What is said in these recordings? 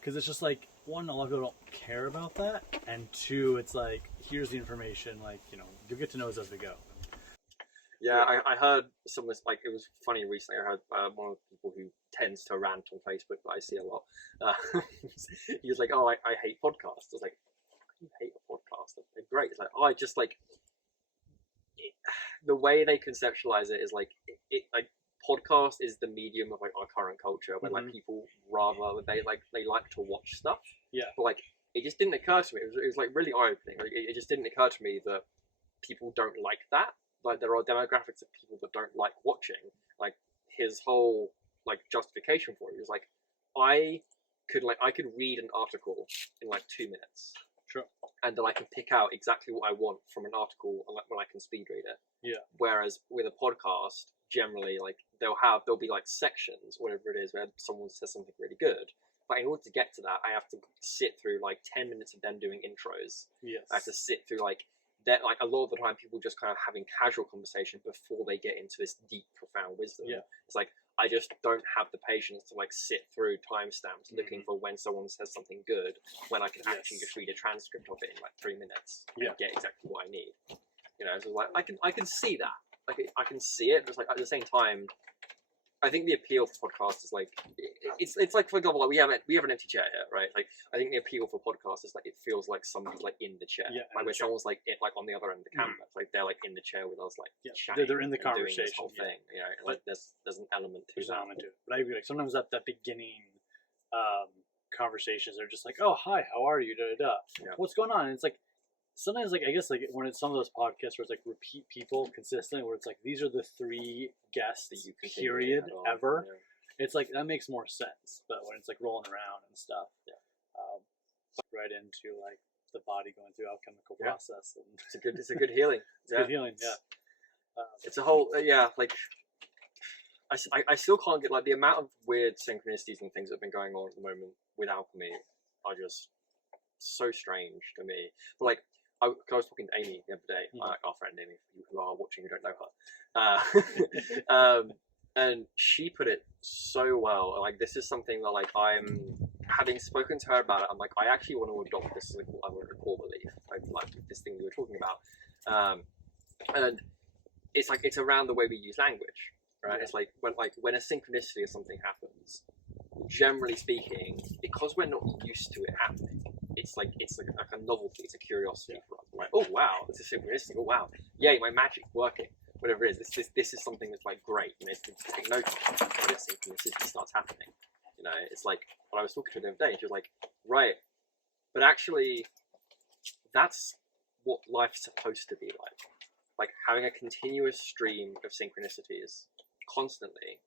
Because it's just like, one, a lot of people don't care about that, and two, it's like, here's the information, like, you know, you'll get to know us as we go. Yeah, I heard some of this, like, it was funny recently, I heard one of the people who tends to rant on Facebook that I see a lot, he was like, oh, I hate podcasts. I was like, you hate a podcast? They're great. It's like, oh, I just, like, the way they conceptualize it is, like, like, podcast is the medium of, like, our current culture, where, like, people rather, they like to watch stuff. Yeah. But, like, it just didn't occur to me, it was like, really eye-opening. Like, it just didn't occur to me that people don't like that. Like, there are demographics of people that don't like watching. Like, his whole, like, justification for it was like, I could read an article in like 2 minutes. Sure. And then I can pick out exactly what I want from an article when I can speed read it. Yeah. Whereas with a podcast, generally, like, there'll be like sections, whatever it is, where someone says something really good. But in order to get to that, I have to sit through like 10 minutes of them doing intros. Yes. I have to sit through like that. Like, a lot of the time, people just kind of having casual conversation before they get into this deep, profound wisdom. Yeah. It's like, I just don't have the patience to like sit through timestamps looking for when someone says something good, when I can actually just read a transcript of it in like 3 minutes and get exactly what I need. You know, so like I can see that. Like, I can see it, but it's like, at the same time, I think the appeal for podcasts is like, it's like, for example, like we have an empty chair here, right? Like, I think the appeal for podcasts is like, it feels like somebody's like in the chair, like where someone's like on the other end of the camera, like they're like in the chair with us, like chatting, they're in the conversation, doing this whole thing, you know. Like, there's an element to that. But I agree. Like, sometimes at that beginning conversations are just like, oh, hi, how are you? Da da da. Yeah. What's going on? And it's like, sometimes, like, I guess, like, when it's some of those podcasts where it's like repeat people consistently, where it's like, these are the 3 guests that you period ever, it's like, that makes more sense. But when it's like rolling around and stuff, right into like the body going through alchemical process, and it's a good healing. It's good healing. Yeah. It's a whole like, I still can't get, like, the amount of weird synchronicities and things that have been going on at the moment with alchemy are just so strange to me. But like, I was talking to Amy the other day, our friend Amy, who are watching, who don't know her, and she put it so well. Like, this is something that, like, I'm having spoken to her about it. I'm like, I actually want to adopt this, like, I want a core belief, like this thing we were talking about, and it's like, it's around the way we use language, right? Yeah. It's like when a synchronicity or something happens, generally speaking, because we're not used to it happening, it's like a novelty, it's a curiosity for us. We're like, oh wow, this is synchronistic. Oh wow, yay, my magic's working. Whatever it is, this is something that's like great. You know, it's to take note of when synchronicity starts happening. You know, it's like when I was talking to her the other day, she was like, right, but actually, that's what life's supposed to be like. Like, having a continuous stream of synchronicities constantly.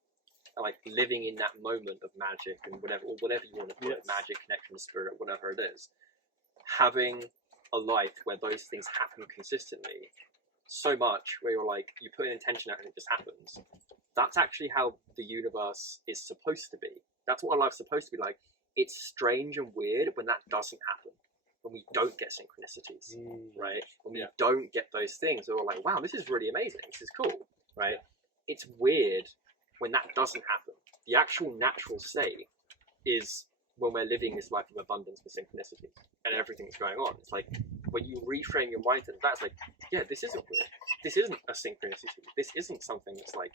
Like, living in that moment of magic and whatever you want to call it, magic, connection, spirit, whatever it is, having a life where those things happen consistently, so much where you're like, you put an intention out and it just happens. That's actually how the universe is supposed to be. That's what our life's supposed to be like. It's strange and weird when that doesn't happen, when we don't get synchronicities, right? When we don't get those things, we're like, wow, this is really amazing, this is cool, right? It's weird when that doesn't happen. The actual natural state is when we're living this life of abundance with synchronicities and everything that's going on. It's like, when you reframe your mind to that, it's like, yeah, this isn't weird. This isn't a synchronicity. This isn't something that's like,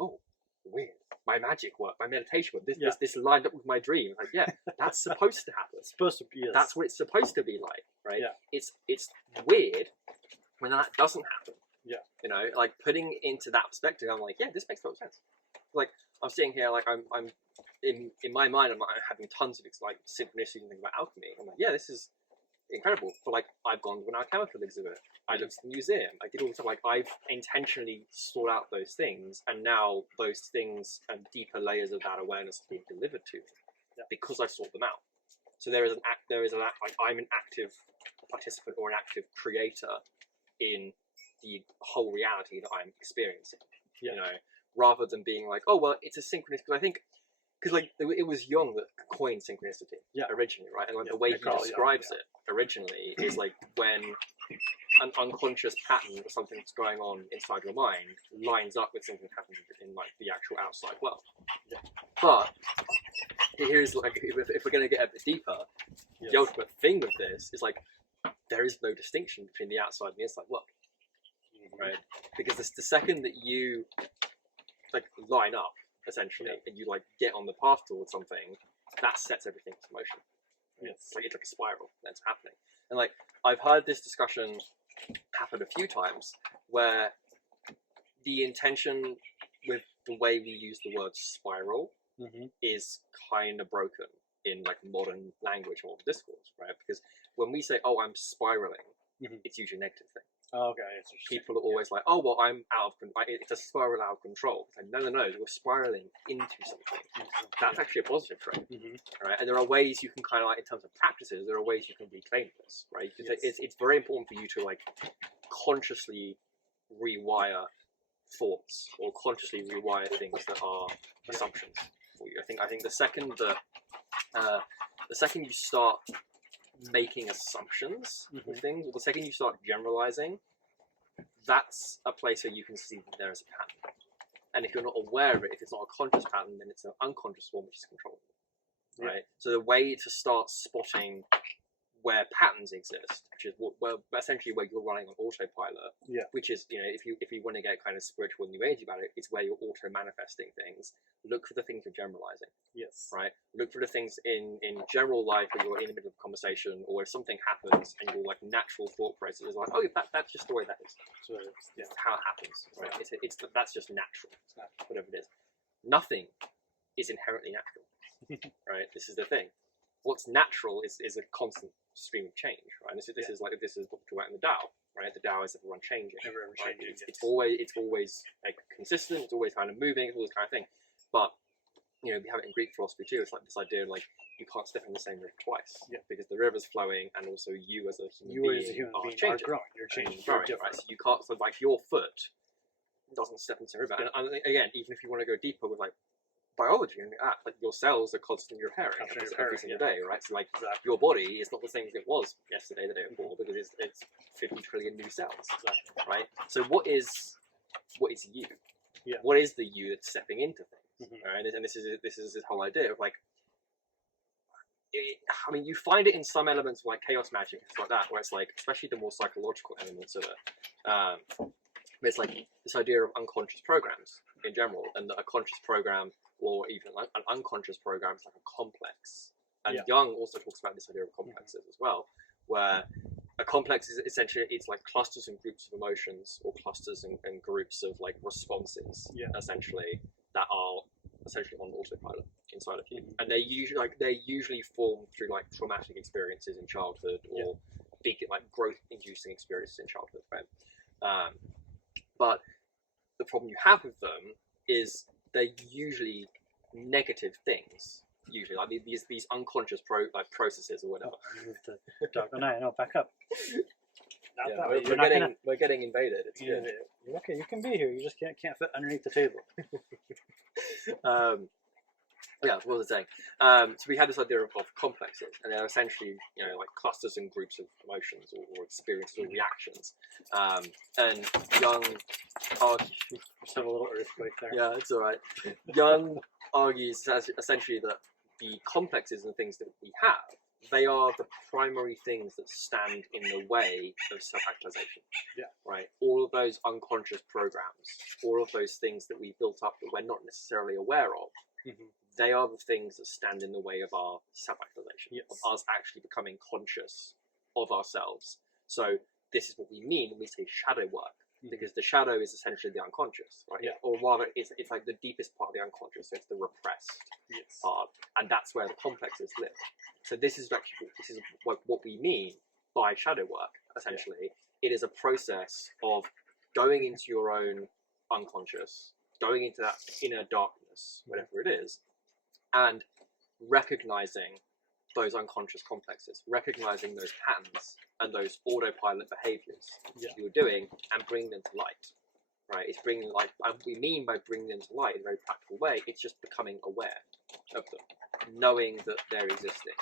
oh, weird. My magic work, my meditation work, this lined up with my dream. Like, yeah, that's supposed to happen. It's supposed to be. Yes. That's what it's supposed to be like, right? Yeah. It's weird when that doesn't happen. Yeah. You know, like, putting into that perspective, I'm like, yeah, this makes total sense. Like, I'm sitting here, like, I'm in my mind, I'm having tons of like synchronicity and things about alchemy. I'm like, yeah, this is incredible. But like, I've gone to an alchemical exhibit, I looked at the museum, I did all the stuff. Like, I've intentionally sought out those things, and now those things and deeper layers of that awareness are being delivered to me because I sought them out. So there is like, I'm an active participant or an active creator in the whole reality that I'm experiencing. You know, rather than being like, oh well, it's a synchronous. Because like it was Jung that coined synchronicity originally, right? And like the way he describes it originally is like when an unconscious pattern of something that's going on inside your mind lines up with something that happens in like the actual outside world. But here's like, if we're going to get a bit deeper, the ultimate thing with this is like, there is no distinction between the outside and the inside world, right? Because the second that you like line up, essentially, and you like get on the path towards something, that sets everything into motion. Right? It's like a spiral that's happening. And like, I've heard this discussion happen a few times where the intention with the way we use the word spiral is kind of broken in like modern language or discourse, right? Because when we say, "Oh, I'm spiraling," it's usually a negative thing. Oh, okay. People are always like, "Oh, well, I'm out of control. It's a spiral out of control." It's like, no, you're spiraling into something. That's actually a positive trait, right? And there are ways you can kind of like, in terms of practices, there are ways you can reclaim this, right? It's very important for you to like consciously rewire thoughts or consciously rewire things that are assumptions for you. I think the second you start making assumptions with things, or the second you start generalizing, that's a place where you can see that there is a pattern. And if you're not aware of it, if it's not a conscious pattern, then it's an unconscious one which is controllable, right? So the way to start spotting where patterns exist, which is essentially where you're running on autopilot, which is, you know, if you want to get kind of spiritual and new age about it, it's where you're auto manifesting things. Look for the things you're generalizing. Right? Look for the things in general life where you're in the middle of a conversation, or if something happens and your like natural thought process is like, oh, that's just the way that is. It's how it happens. Right? That's just natural. Whatever it is. Nothing is inherently natural. Right? This is the thing. What's natural is a constant stream of change, right? And this is what we talk about in the Tao, right? The Tao is ever unchanging. Right? It's always like consistent. It's always kind of moving. It's all this kind of thing. But you know, we have it in Greek philosophy too. It's like this idea of like you can't step in the same river twice, because the river's flowing, and also you as a human being are changing. You're changing, right? So you can't. So like your foot doesn't step into the river. And again, even if you want to go deeper with like biology and that, like your cells are constantly repairing every single day, right? So like your body is not the same as it was yesterday, the day before, because it's 50 trillion new cells, right? So what is you? What is the you that's stepping into things? Right? And this is this whole idea of like, I mean, you find it in some elements of like chaos magic and stuff like that, where it's like, especially the more psychological elements of it. It's like this idea of unconscious programs in general, and that a conscious program, or even like an unconscious program, is like a complex. And Jung also talks about this idea of complexes as well, where a complex is essentially, it's like clusters and groups of emotions, or clusters and groups of like responses, essentially, that are essentially on autopilot inside of you. And they usually form through like traumatic experiences in childhood, or big like growth inducing experiences in childhood, right? But the problem you have with them is they're usually negative things. Usually, like these unconscious processes or whatever. No, back up. We're getting invaded. It's good. You're okay. You can be here. You just can't fit underneath the table. What was I saying? So we had this idea of complexes, and they're essentially, you know, like clusters and groups of emotions or experiences or reactions. And Jung argues, just have a little earthquake there. Yeah, it's all right. Jung argues essentially that the complexes and things that we have, they are the primary things that stand in the way of self-actualization. Right? All of those unconscious programs, all of those things that we built up that we're not necessarily aware of, they are the things that stand in the way of our self-actualization, of us actually becoming conscious of ourselves. So this is what we mean when we say shadow work, because the shadow is essentially the unconscious, right? Or rather, it's like the deepest part of the unconscious, so it's the repressed part, and that's where the complexes live. So this is what we mean by shadow work, essentially. It is a process of going into your own unconscious, going into that inner darkness, whatever it is, and recognizing those unconscious complexes, recognizing those patterns and those autopilot behaviors you're doing, and bring them to light. Right? It's bringing light. What we mean by bringing them to light in a very practical way, it's just becoming aware of them, knowing that they're existing,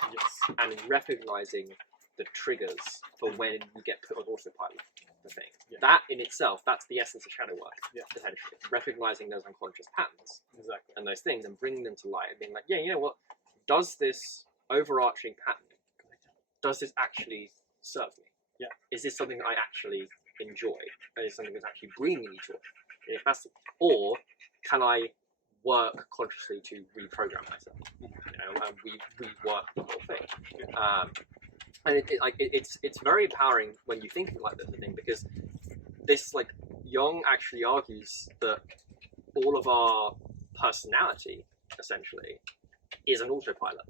and recognizing the triggers for when you get put on autopilot. The thing that in itself, that's the essence of shadow work. Essentially, recognizing those unconscious patterns and those things, and bringing them to light, and being like, you know what, does this overarching pattern, does this actually serve me? Yeah. Is this something that I actually enjoy? Is it something that's actually bringing me joy? And if that's, or can I work consciously to reprogram myself? You know, and rework the whole thing. And it's very empowering when you think like this, I think, because this, like, Jung actually argues that all of our personality, essentially, is an autopilot.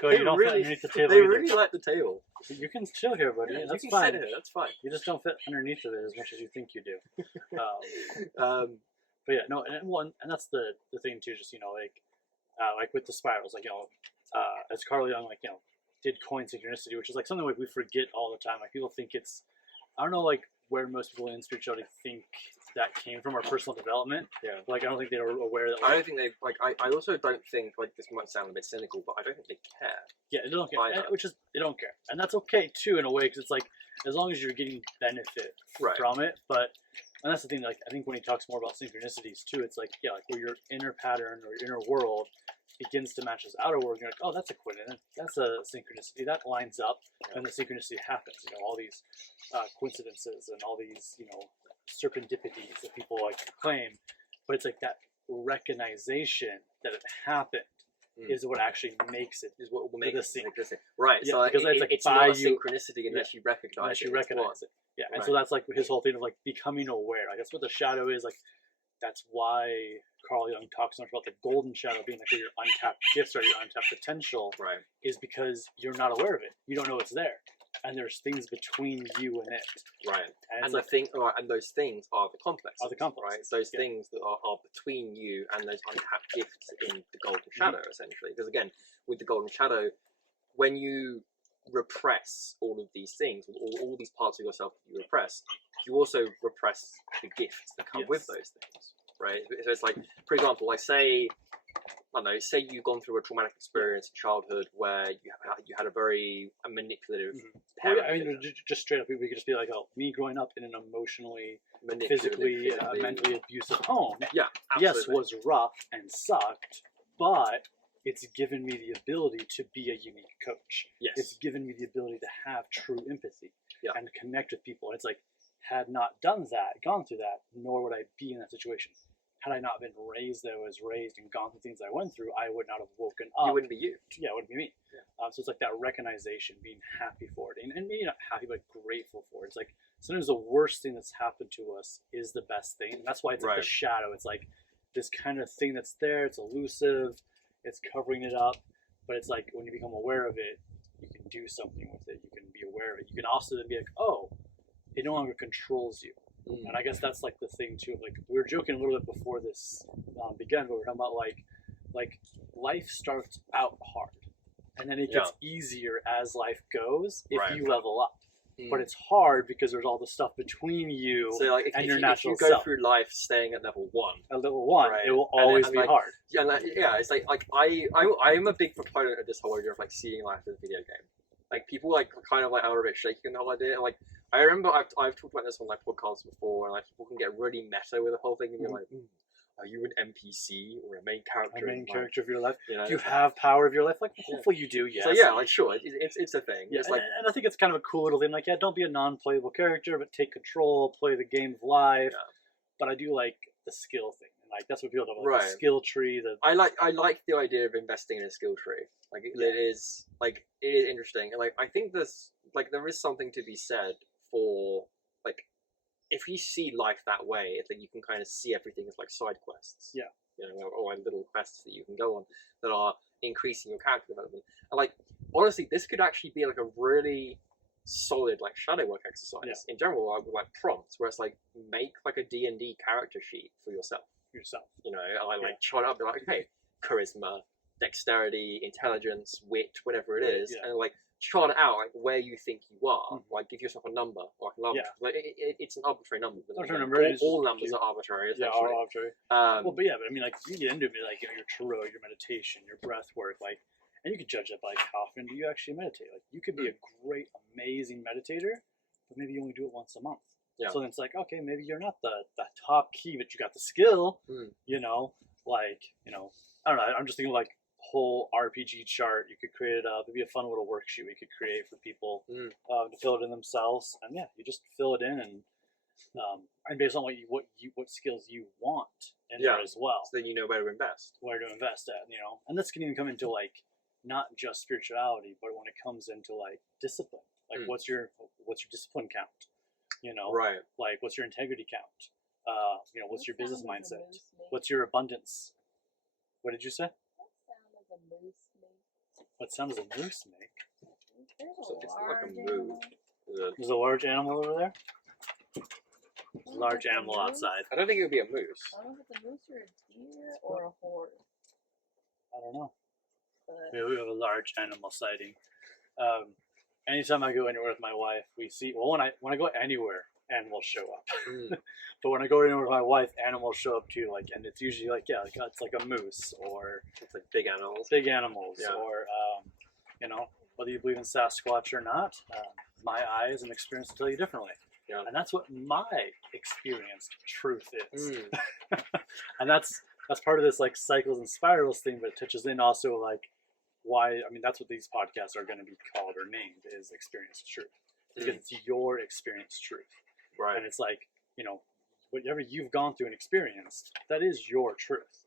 So you don't fit underneath the table. They really like the table. You can chill here, buddy. Yeah, that's you can fine. sit here. That's fine. You just don't fit underneath of it as much as you think you do. But yeah, no, and that's the thing too. Just, you know, like with the spirals, like, you know, as Carl Jung, like, you know, did coin synchronicity, which is like something like we forget all the time. Like, people think it's, I don't know, like, where most people in spirituality think that came from, our personal development. Yeah. Like, I don't think they were aware that. Like, I don't think they like. I also don't think, like, this might sound a bit cynical, but I don't think they care. Yeah, they don't care. Which is, they don't care, and that's okay too in a way, because it's like, as long as you're getting benefit from it. But, and that's the thing. Like, I think when he talks more about synchronicities too, it's like, yeah, like where your inner pattern or your inner world begins to match this outer world, you're like, oh, that's a coincidence, that's a synchronicity, that lines up, and the synchronicity happens. You know, all these coincidences and all these, you know, serendipities that people like to claim, but it's like that recognition that it happened is what actually makes it, is what will make it synchronicity. Right. Yeah, so because it's not a synchronicity unless you recognize it. Yeah, and so that's like his whole thing of like becoming aware. Like, that's what the shadow is. Like, that's why Carl Jung talks so much about the golden shadow being like where your untapped gifts or your untapped potential. Right. Is because you're not aware of it. You don't know it's there, and there's things between you and it. Right. And like, and those things are the complexes. Are the complexes. Right. Those things that are between you and those untapped gifts in the golden shadow, essentially. Because again, with the golden shadow, when you repress all of these things, all these parts of yourself that you repress, you also repress the gifts that come with those things, right? So it's like, for example, like, say, I don't know, say you've gone through a traumatic experience in childhood where you had a very manipulative parent. I mean, just straight up, we could just be like, oh, me growing up in an emotionally, physically, mentally abusive home, yeah, yes, was rough and sucked, but it's given me the ability to be a unique coach. Yes. It's given me the ability to have true empathy and connect with people. And it's like, had not done that, gone through that, nor would I be in that situation. Had I not been raised that I was raised and gone through things I went through, I would not have woken up. You wouldn't be you. Yeah, it wouldn't be me. Yeah. So it's like that recognition, being happy for it. And maybe not happy, but grateful for it. It's like, sometimes the worst thing that's happened to us is the best thing. And that's why it's like the shadow. It's like this kind of thing that's there. It's elusive. It's covering it up. But it's like, when you become aware of it, you can do something with it. You can be aware of it. You can also then be like, oh, it no longer controls you. And I guess that's like the thing too. Like, we were joking a little bit before this began, but we were talking about like life starts out hard, and then it gets easier as life goes if you level up. But it's hard because there's all the stuff between you and your natural self. If you go through life staying at level 1, it will always be hard. Yeah, it's like I'm a big proponent of this whole idea of like seeing life as a video game. Like, people like kind of like are a bit shaky in the whole idea. Like, I remember I've talked about this on like podcasts before, and like people can get really meta with the whole thing, and you're like, are you an NPC or a main character? A main character of your life. You know, do you have power of your life? Like, hopefully you do. Yes. So yeah, like, sure, it's a thing. Yeah, it's like, and I think it's kind of a cool little thing. Like, yeah, don't be a non-playable character, but take control, play the game of life. Yeah. But I do like the skill thing. Like, that's what people talk about. The skill tree. I like the idea of investing in a skill tree. Like, it is interesting. And like, I think there is something to be said for, like, if you see life that way, it's like you can kind of see everything as like side quests. Yeah. You know, or little quests that you can go on that are increasing your character development. And like, honestly, this could actually be like a really solid like shadow work exercise in general, like prompts where it's like, make like a D&D character sheet for yourself. You know, I like chart up, like, okay, charisma, dexterity, intelligence, wit, whatever it is, and like chart it out like where you think you are. Like, give yourself a number, or like, like it's an arbitrary number. But all numbers are arbitrary. Yeah, are arbitrary. Well, but I mean, like, you get into it, like, you know, your tarot, your meditation, your breath work, like, and you could judge it by like, how often do you actually meditate? Like, you could be a great, amazing meditator, but maybe you only do it once a month. Yeah. So then it's like, okay, maybe you're not the top key, but you got the skill, you know, like, I don't know. I'm just thinking like whole RPG chart. You could create it up. It'd be a fun little worksheet we could create for people to fill it in themselves. And yeah, you just fill it in and based on what skills you want in there as well. So then you know where to invest. And this can even come into like not just spirituality, but when it comes into like discipline, like what's your discipline count? Right. Like what's your integrity count? What's your business mindset? What's your abundance? What did you say? What sound does a moose make? So it's like a moo. There's a large animal over there? There's a large animal outside. I don't think it would be a moose. I don't know if it's a moose or a deer or a horse. I don't know. But We have a large animal sighting. Anytime I go anywhere with my wife, we see. Well, when I go anywhere, animals show up. But when I go anywhere with my wife, animals show up too. Like, and it's usually like it's like a moose or It's like big animals. or whether you believe in Sasquatch or not. My eyes and experience will tell you differently. Yeah. And that's what my experienced truth is. And that's part of this like cycles and spirals thing, but it touches in also like why. I mean, that's what these podcasts are going to be called or named, is experienced truth, because it's your experienced truth. Right. And it's like, whatever you've gone through and experienced, that is your truth.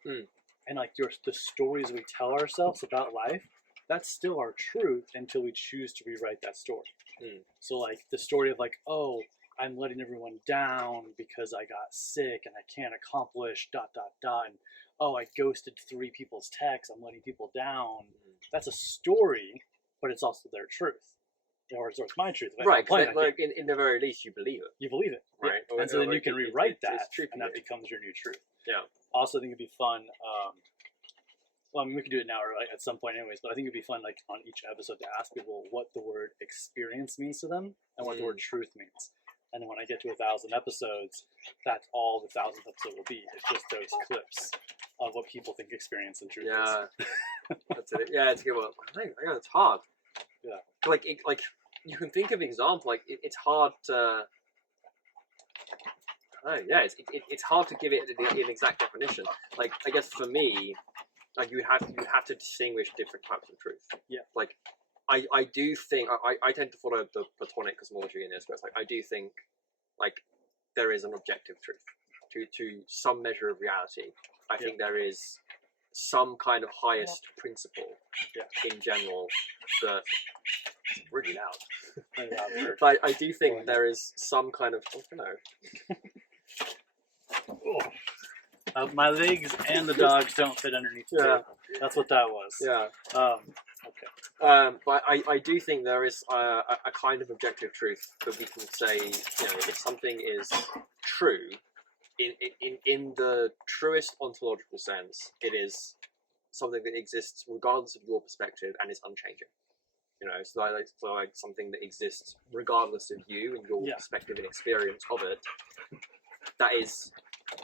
And like the stories we tell ourselves about life, that's still our truth until we choose to rewrite that story. So like the story of like, oh, I'm letting everyone down because I got sick and I can't accomplish ... and oh, I ghosted 3 people's texts, I'm letting people down. That's a story, but it's also their truth. Or it's my truth. Right, because like in the very least, you believe it. You believe it, right? Yeah. And so then you can rewrite that, true and that becomes your new truth. Yeah. Also, I think it'd be fun. Well, I mean, we could do it now or like at some point, anyways. But I think it'd be fun, like on each episode, to ask people what the word experience means to them and what the word truth means. And then when I get to 1,000 episodes, that's all the 1,000th episode will be. It's just those clips of what people think experience and truth is. That's it. Yeah, it's a good one. I think it's hard. Yeah. Like you can think of example. Like it's hard to. It's hard to give it an exact definition. Like I guess for me, like you have to distinguish different types of truth. Yeah. Like I do think I tend to follow the Platonic cosmology in this, but it's like I do think like there is an objective truth to some measure of reality. I think there is some kind of highest principle in general that it's really loud. But I do think there is some kind of my legs and the dogs don't fit underneath the table. That's what that was. Yeah. Okay. But I do think there is a kind of objective truth that we can say, if something is true, in the truest ontological sense, it is something that exists regardless of your perspective and is unchanging. So like something that exists regardless of you and your perspective and experience of it, that is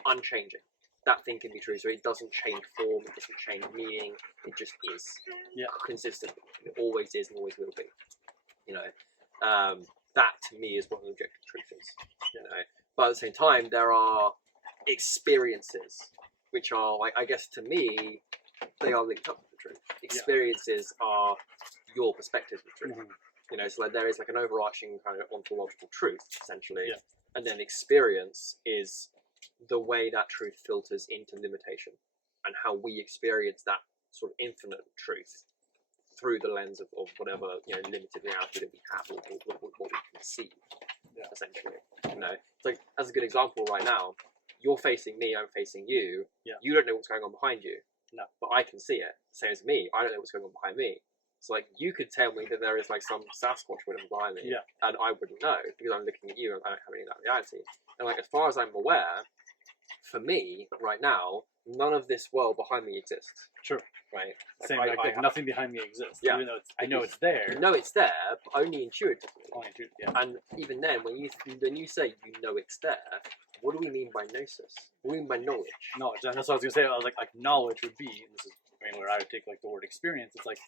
unchanging. That thing can be true, so it doesn't change form, it doesn't change meaning, it just is consistent. It always is and always will be. That to me is what an objective truth is. But at the same time, there are experiences which are, like, I guess to me, they are linked up with the truth. Experiences are your perspective of the truth. So like there is like an overarching kind of ontological truth essentially, and then experience is the way that truth filters into limitation and how we experience that sort of infinite truth through the lens of whatever limited reality that we have or what we can see essentially. It's like, as a good example right now, you're facing me, I'm facing you. You don't know what's going on behind you. No. But I can see it. Same as me. I don't know what's going on behind me. So like you could tell me that there is like some Sasquatch whatever behind me, and I wouldn't know because I'm looking at you and I don't have any of that reality. And like as far as I'm aware, for me right now, none of this world behind me exists. Sure. Right. Same. Like nothing behind me exists. Yeah. Even though I know it's there. You know it's there, but only intuitively. Yeah. And even then, when you say you know it's there, what do we mean by gnosis? What do we mean by knowledge? Knowledge. And that's what I was gonna say. I was like knowledge would be. And this is where I would take like the word experience. It's like,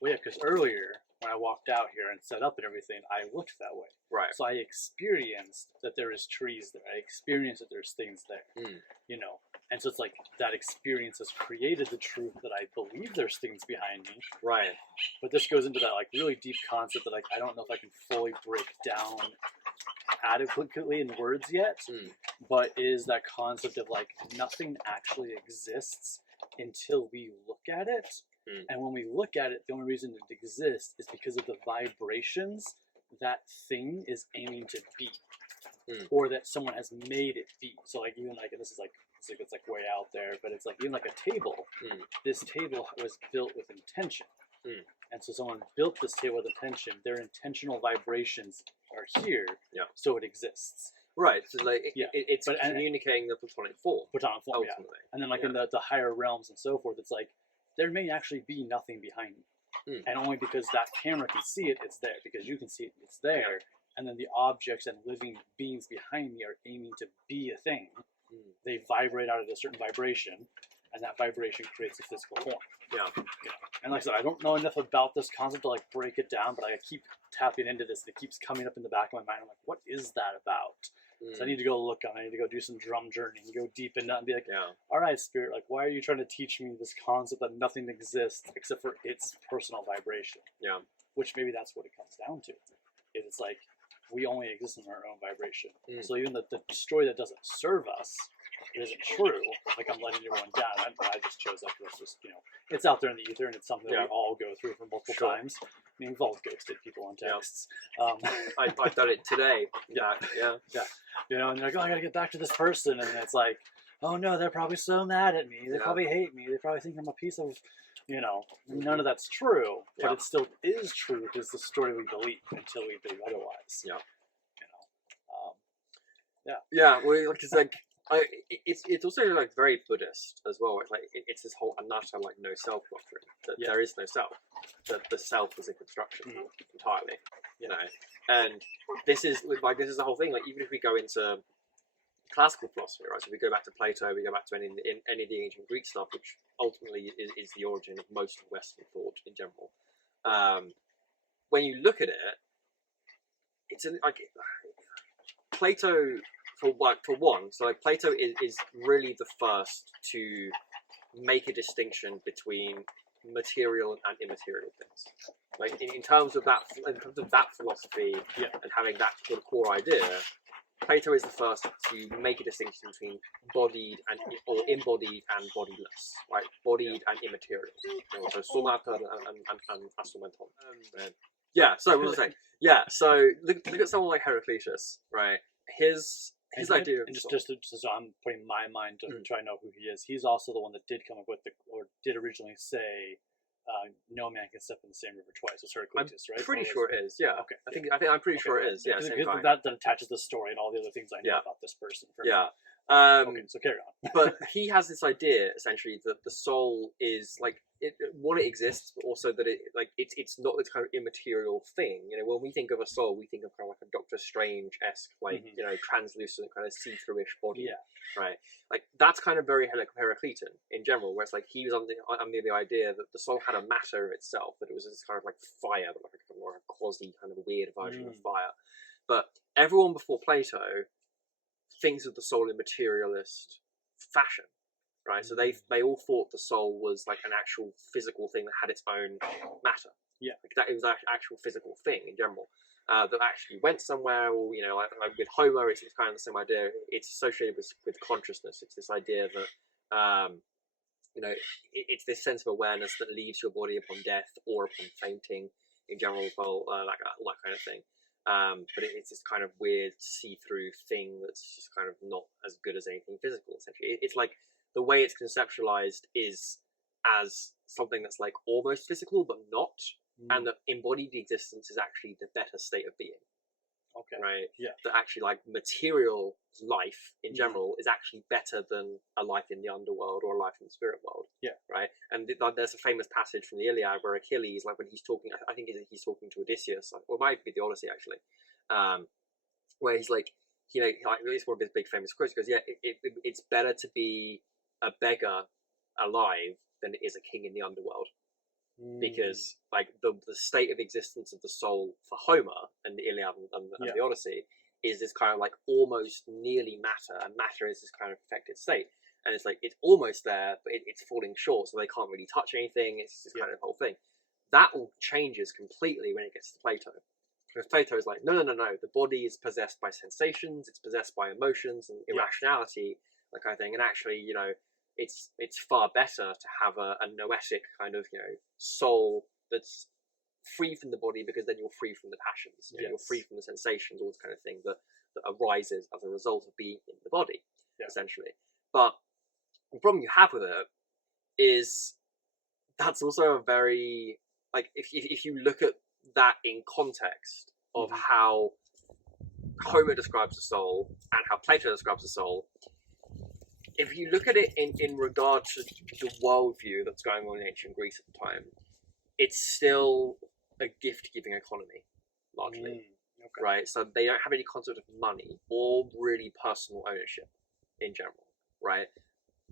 well, yeah, because earlier when I walked out here and set up and everything, I looked that way. Right. So I experienced that there is trees there. I experienced that there's things there. And so it's like that experience has created the truth that I believe there's things behind me. Right. But this goes into that like really deep concept that like I don't know if I can fully break down adequately in words yet, but is that concept of like nothing actually exists until we look at it. And when we look at it, the only reason it exists is because of the vibrations that thing is aiming to be, or that someone has made it be. So like even like, and this is like it's like way out there, but it's like even like a table. This table was built with intention, and so someone built this table with intention. Their intentional vibrations are here, so it exists. Right. So like it's communicating the platonic form. Platonic form, ultimately. And then like in the higher realms and so forth, it's like there may actually be nothing behind me, and only because that camera can see it, it's there. Because you can see it, it's there. And then the objects and living beings behind me are aiming to be a thing. They vibrate out of a certain vibration, and that vibration creates a physical form. And like I said, I don't know enough about this concept to like break it down, but I keep tapping into this, and it keeps coming up in the back of my mind. I'm like, what is that about? So I need to go look on it. I need to go do some drum journeying, go deep into it, and be like, all right, Spirit, like, why are you trying to teach me this concept that nothing exists except for its personal vibration? Which maybe that's what it comes down to. It's like, we only exist in our own vibration. So even the story that doesn't serve us isn't true. Like I'm letting everyone down. I just chose that because it's just, it's out there in the ether, and it's something that we all go through for multiple times. I mean, we've all ghosted people on texts. I've done it today. And they're like, oh, I gotta get back to this person, and it's like, oh no, they're probably so mad at me. They probably hate me. They probably think I'm a piece of, none of that's true. But it still is true because the story we believe until we believe otherwise. Well, like, it's like it's also like very Buddhist as well. It's like it's this whole anatta, like no self doctrine, that there is no self, that the self is a construction entirely. And this is the whole thing. Like even if we go into classical philosophy, right? So we go back to Plato, we go back to any of the ancient Greek stuff, which ultimately is the origin of most of Western thought in general. When you look at it, it's like Plato. For one, so like Plato is really the first to make a distinction between material and immaterial things. Like in terms of that philosophy and having that sort of core idea, Plato is the first to make a distinction between embodied and bodiless, right? Bodied and immaterial. So somata and astumenton. So what was I saying? So look at someone like Heraclitus, right? His idea of just so I'm putting my mind to try to know who he is. He's also the one that did come up with or did originally say, no man can step in the same river twice. It's Heraclitus, right? I'm pretty sure it is. Yeah. Okay. I'm pretty sure it is. Yeah. Because that attaches the story and all the other things I know about this person. So carry on. But he has this idea essentially that the soul is like it exists, but also that it's not this kind of immaterial thing. When we think of a soul, we think of kind of like a Doctor Strange-esque, like translucent kind of see-through-ish body, right? Like that's kind of very Heraclitan in general, where it's like he was under the idea that the soul had a matter of itself, that it was this kind of like fire, but like a more quasi kind of weird version of fire. But everyone before Plato thinks of the soul in materialist fashion, right? So they all thought the soul was like an actual physical thing that had its own matter. Like that it was an actual physical thing in general that actually went somewhere. Or like with Homer, it's kind of the same idea. It's associated with consciousness. It's this idea that it's this sense of awareness that leaves your body upon death or upon fainting in general, well, that kind of thing. But it's this kind of weird see-through thing that's just kind of not as good as anything physical, essentially. It's like the way it's conceptualized is as something that's like almost physical but not, and that embodied existence is actually the better state of being. Okay. Right? That actually like material life in general is actually better than a life in the underworld or a life in the spirit world. Right? And there's a famous passage from the Iliad where Achilles, like when he's talking, I think he's talking to Odysseus, or it might be the Odyssey actually, where he's like, it's one of his big famous quotes. He goes, it's better to be a beggar alive than it is a king in the underworld. Because like the state of existence of the soul for Homer and the Iliad and the Odyssey is this kind of like almost nearly matter, and matter is this kind of perfected state. and it's like it's almost there, but it's falling short, so they can't really touch anything. It's this kind of whole thing. That all changes completely when it gets to Plato. Because Plato is like, no, the body is possessed by sensations, it's possessed by emotions and irrationality, that kind of thing. And actually, you know, it's far better to have a noetic kind of, you know, soul that's free from the body, because then you're free from the passions, you know, you're free from the sensations, all this kind of thing that arises as a result of being in the body, essentially. But the problem you have with it is that's also a very, like, if you look at that in context of how Homer describes the soul and how Plato describes the soul, if you look at it in regard to the worldview that's going on in ancient Greece at the time, it's still a gift-giving economy, largely. Right? So they don't have any concept of money or really personal ownership in general, right?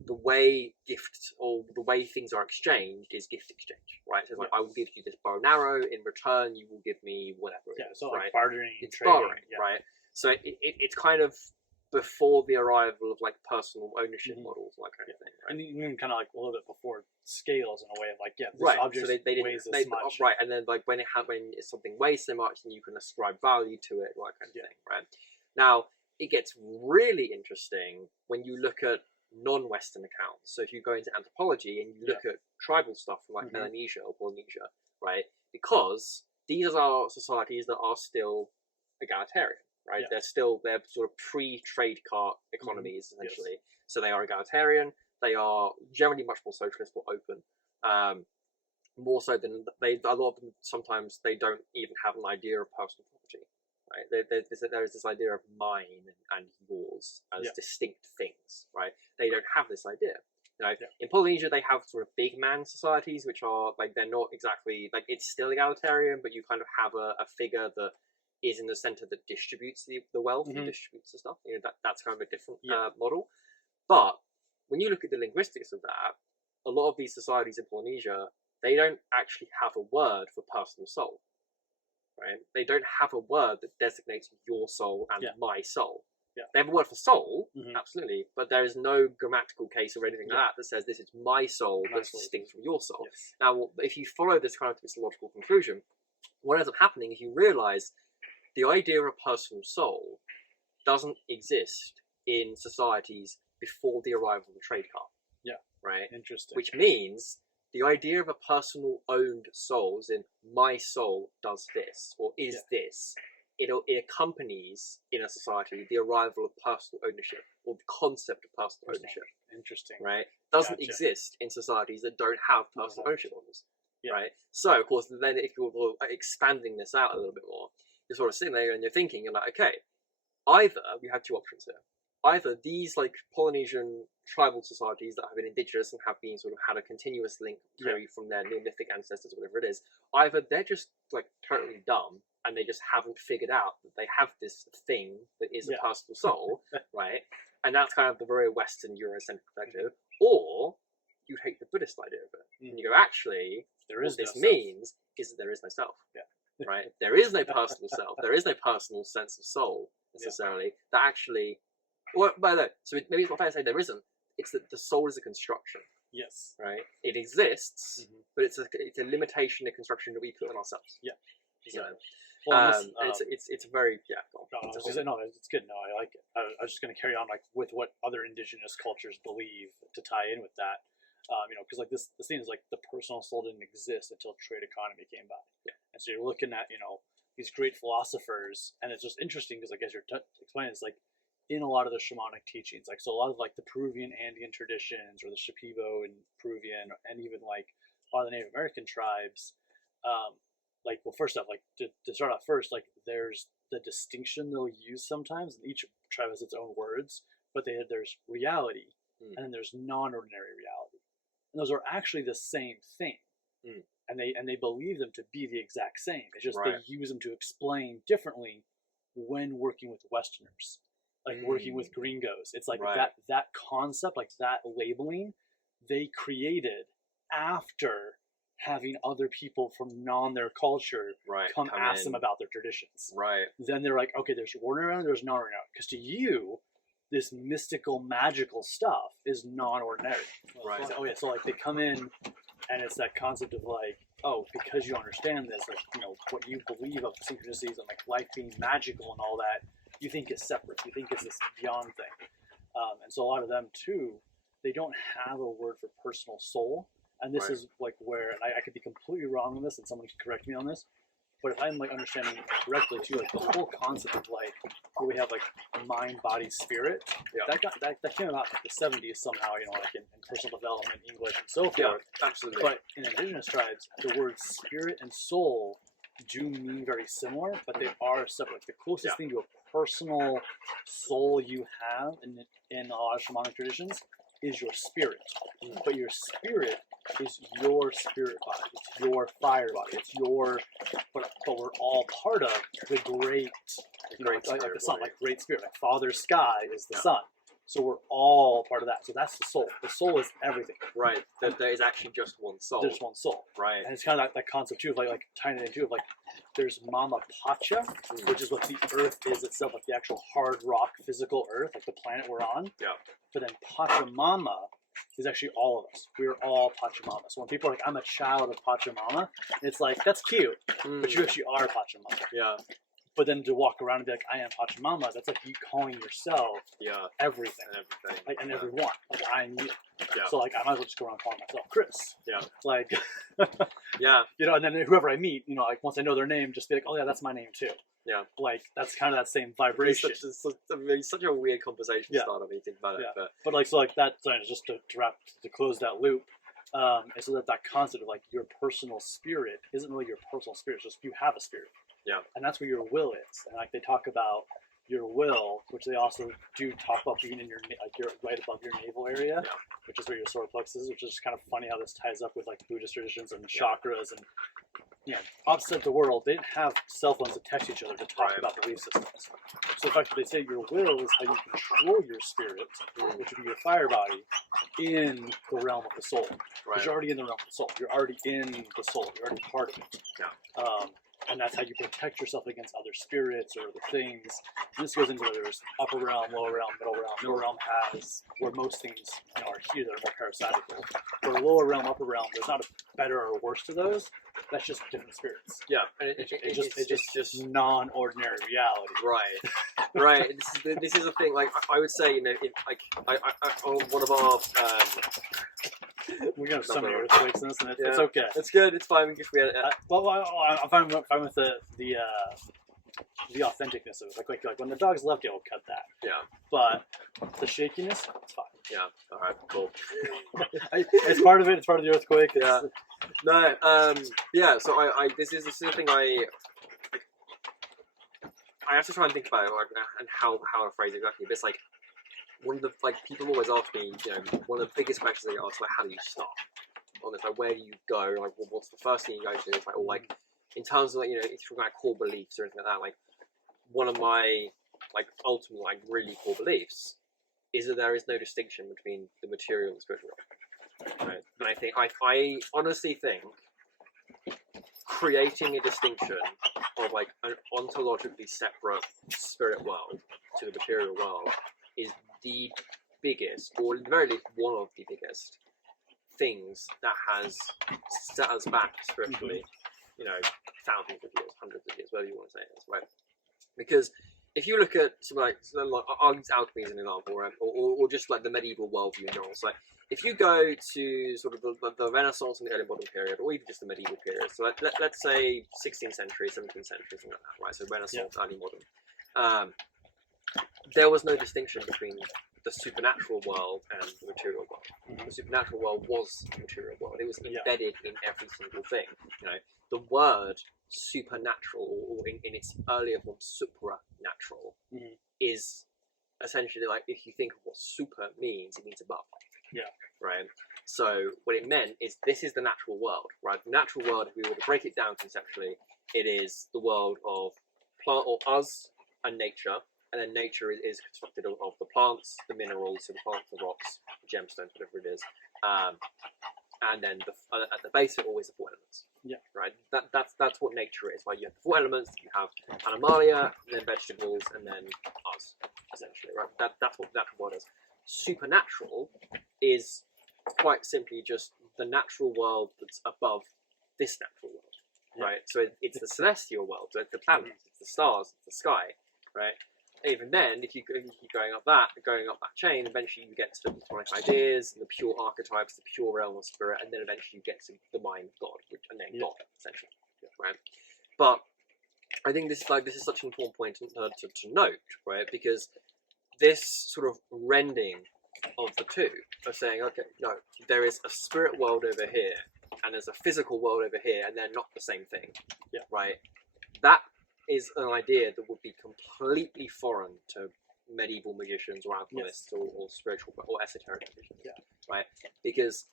The way gifts or the way things are exchanged is gift exchange, right? So it's like, I will give you this bow and arrow, in return you will give me whatever it is, so right? like bartering, it's trading, bartering, right? So it's kind of before the arrival of like personal ownership models, that kind of thing, right? And even kind of like a little bit before scales, in a way of like, this right. object So they weighs didn't, this much, right? And then like when something weighs so much, then you can ascribe value to it, that kind of thing, right? Now it gets really interesting when you look at non-Western accounts. So if you go into anthropology and you look at tribal stuff from like Melanesia or Polynesia, right? Because these are societies that are still egalitarian, right? They're sort of pre-trade cart economies, essentially. So they are egalitarian. They are generally much more socialist or open. More so than a lot of them, sometimes they don't even have an idea of personal property. Right? There is this idea of mine and yours as distinct things, right? They don't have this idea. You know, in Polynesia, they have sort of big man societies, which are like, they're not exactly like, it's still egalitarian, but you kind of have a figure that is in the center that distributes the wealth and distributes the stuff. You know, that's kind of a different model. But when you look at the linguistics of that, a lot of these societies in Polynesia, they don't actually have a word for personal soul. Right? They don't have a word that designates your soul and my soul. They have a word for soul, absolutely, but there is no grammatical case or anything like that says this is my soul that's distinct from your soul. Now, if you follow this kind of to its logical conclusion, what ends up happening is you realize the idea of a personal soul doesn't exist in societies before the arrival of the trade cart. Right? Interesting. Which means the idea of a personal owned soul, as in my soul does this or is this, it accompanies in a society the arrival of personal ownership or the concept of personal ownership. Interesting. Right? Doesn't exist in societies that don't have personal ownership models. Right? So, of course, then if you're expanding this out a little bit more, you're sort of sitting there and you're thinking, you're like, okay, either we have two options here. Either these like Polynesian tribal societies that have been indigenous and have been sort of had a continuous link from their Neolithic ancestors, whatever it is, either they're just like totally dumb and they just haven't figured out that they have this thing that is a personal soul, right? And that's kind of the very Western Eurocentric perspective. Or you take the Buddhist idea of it and you go, actually, what this means is that there is no self. Right? There is no personal self. There is no personal sense of soul necessarily. That actually. Well, by the way, so maybe it's not fair to say there isn't. It's that the soul is a construction. Yes. Right. It exists, but it's a limitation, a construction that we put on ourselves. Exactly. Well, it's a very it's good. No, I like it. I was just going to carry on like with what other indigenous cultures believe to tie in with that. Because like this thing is like the personal soul didn't exist until trade economy came by. And so you're looking at these great philosophers, and it's just interesting because like as you're explaining, it's like in a lot of the shamanic teachings, like so a lot of like the Peruvian Andean traditions or the Shipibo and Peruvian, and even like a lot of the Native American tribes, first off, like to start off first, like there's the distinction they'll use sometimes, and each tribe has its own words, but there's reality and then there's non-ordinary reality, and those are actually the same thing, and they believe them to be the exact same. It's just they use them to explain differently when working with Westerners. Like working with gringos, it's like that concept, like that labeling, they created after having other people from their culture come ask them about their traditions. Right. Then they're like, okay, there's ordinary, there's non-ordinary. Because to you, this mystical, magical stuff is non-ordinary. Right. So, so like they come in, and it's that concept of like, oh, because you understand this, like, you know, what you believe of synchronicities and like life being magical and all that, you think is separate. You think it's this beyond thing. And so a lot of them too, they don't have a word for personal soul. And this is like where, and I could be completely wrong on this, and someone can correct me on this, but if I'm like understanding correctly too, like the whole concept of like where we have like mind, body, spirit, that came about in like the 70s somehow, you know, like in personal development, English, and so forth. Yeah, absolutely. But in indigenous tribes, the words spirit and soul do mean very similar, but they are separate. Like the closest thing to a personal soul you have in a lot of shamanic traditions is your spirit. But your spirit is your spirit body. It's your fire body. It's your, but we're all part of the great, like the sun, like great spirit. Like Father Sky is the sun. So we're all part of that. So that's the soul. The soul is everything. Right. There is actually just one soul. There's one soul. Right. And it's kind of that concept too of like tying it into of like there's Mama Pacha, which is what the earth is itself, like the actual hard rock physical earth, like the planet we're on. Yeah. But then Pachamama is actually all of us. We're all Pachamama. So when people are like, I'm a child of Pachamama, it's like, that's cute, but you actually are Pachamama. Yeah. But then to walk around and be like, I am Pachamama, that's like you calling yourself everything. And everything. Like, and everyone. Like, I'm you. Yeah. So like, I might as well just go around calling myself Chris. Yeah. Like, yeah. You know, and then whoever I meet, you know, like once I know their name, just be like, oh yeah, that's my name too. Yeah. Like, that's kind of that same vibration. It's such a weird conversation starter when you think about it. But like, so like that, sorry, just to wrap, to close that loop, is so that concept of like your personal spirit isn't really your personal spirit, it's just you have a spirit. Yeah. And that's where your will is. And like they talk about your will, which they also do talk about being in your, like you're right above your navel area, which is where your solar plexus is, which is kind of funny how this ties up with like Buddhist traditions and chakras and, you know, opposite the world, they didn't have cell phones to text each other to talk about belief systems. So the fact that they say your will is how you control your spirit, which would be your fire body, in the realm of the soul. Because you're already in the realm of the soul. You're already in the soul. You're already part of it. Yeah. And that's how you protect yourself against other spirits or other things. And this goes into whether there's upper realm, lower realm, middle realm. Middle realm has where most things are here that are more parasitical. For lower realm, upper realm, there's not a better or worse to those. That's just different spirits. Yeah, and it's just non-ordinary reality. Right, right. This is a thing. Like I would say, you know, I on one of our. We're gonna have so many earthquakes in this, and it's okay. It's good. It's fine. If we had, well, I'm fine with the authenticness of it. Like when the dogs left, we'll cut that. Yeah. But the shakiness, it's fine. Yeah. All right. Cool. It's part of it. It's part of the earthquake. Yeah. No. Yeah. So this is the thing I have to try and think about it, like, and how to phrase it exactly. But it's like. One of the, like, people always ask me, you know, one of the biggest questions they ask, like, how do you start on this? Like, where do you go? Like, what's the first thing you go to? It's like, or like, in terms of, like, you know, if you're talking about core beliefs or anything like that, like, one of my, like, ultimate, like, really core beliefs is that there is no distinction between the material and the spiritual realm. Right? And I think, I honestly think creating a distinction of, like, an ontologically separate spirit world to the material world is the biggest, or at the very least one of the biggest things that has set us back spiritually, you know, thousands of years, hundreds of years, whatever you want to say it is, right? Because if you look at something like I'll use alchemy as an example, right? Or just like the medieval worldview in general. So like, if you go to sort of the Renaissance and the early modern period, or even just the medieval period, so let's say 16th century, 17th century, something like that, right? So Renaissance, early modern. There was no distinction between the supernatural world and the material world. The supernatural world was the material world. It was embedded in every single thing. You know, the word supernatural, or in its earlier form, supranatural, is essentially like, if you think of what super means, it means above. Yeah. Right. So what it meant is this is the natural world, right? The natural world, if we were to break it down conceptually, it is the world of plant, or us, and nature. And then nature is constructed of the plants, the minerals, so the plants, the rocks, the gemstones, whatever it is. And then at the base of it, always the four elements. Yeah. Right. That's what nature is. Like, you have the four elements. You have animalia, then vegetables, and then us, essentially. right? That's what the natural world is. Supernatural is quite simply just the natural world that's above this natural world, right? So it's the celestial world, so it's the planets, it's the stars, it's the sky, right? Even then, if you keep going up that chain, eventually you get to the Platonic ideas, and the pure archetypes, the pure realm of spirit, and then eventually you get to the mind of God, and then God, essentially, right? But I think this is such an important point to note, right? Because this sort of rending of the two, of saying, okay, no, there is a spirit world over here, and there's a physical world over here, and they're not the same thing, right? That is an idea that would be completely foreign to medieval magicians or alchemists or spiritual or esoteric magicians, right? Because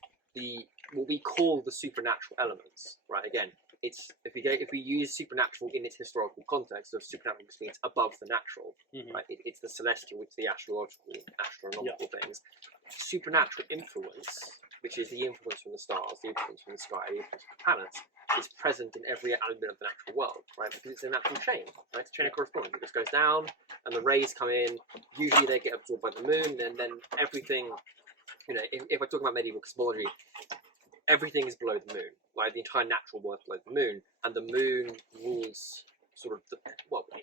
what we call the supernatural elements, right? Again, it's if we use supernatural in its historical context, of supernatural means above the natural, right? It's the celestial, it's the astronomical things. Supernatural influence, which is the influence from the stars, the influence from the sky, the influence from the planets, is present in every element of the natural world, right? Because it's a natural chain, right? It's a chain of correspondence. It just goes down, and the rays come in. Usually they get absorbed by the moon, and then everything, if I talk about medieval cosmology, everything is below the moon, right? The entire natural world is below the moon, and the moon rules sort of,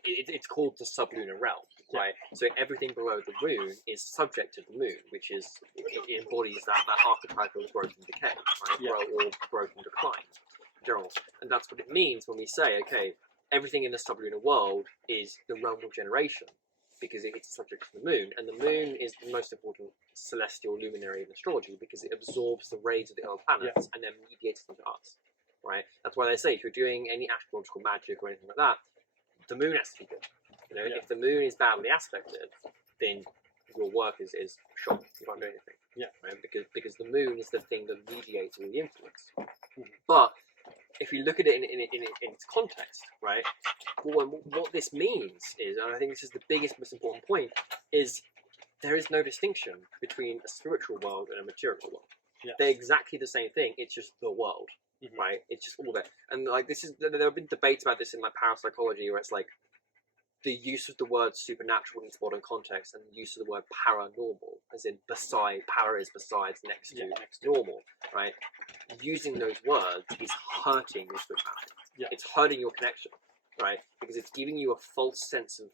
it's called the sublunar realm, right? So everything below the moon is subject to the moon, which is, it embodies that archetypal growth and decay, right? Or growth and decline. General. And that's what it means when we say, okay, everything in the sublunar world is the realm of generation, because it's subject to the moon, and the moon is the most important celestial luminary in astrology because it absorbs the rays of the other planets and then mediates them to us, right? That's why they say if you're doing any astrological magic or anything like that, the moon has to be good. If the moon is badly aspected, then your work is shot. You can't do anything. Right? Because the moon is the thing that mediates all the influence. But if you look at it in its context, right, what this means is, and I think this is the biggest, most important point, is there is no distinction between a spiritual world and a material world. They're exactly the same thing. It's just the world, right? It's just all there. And there have been debates about this in parapsychology, where it's like the use of the word supernatural in its modern context, and the use of the word paranormal, as in beside, para is besides, next to normal, right? Using those words is hurting your spirituality. It's hurting your connection, right? Because it's giving you a false sense of,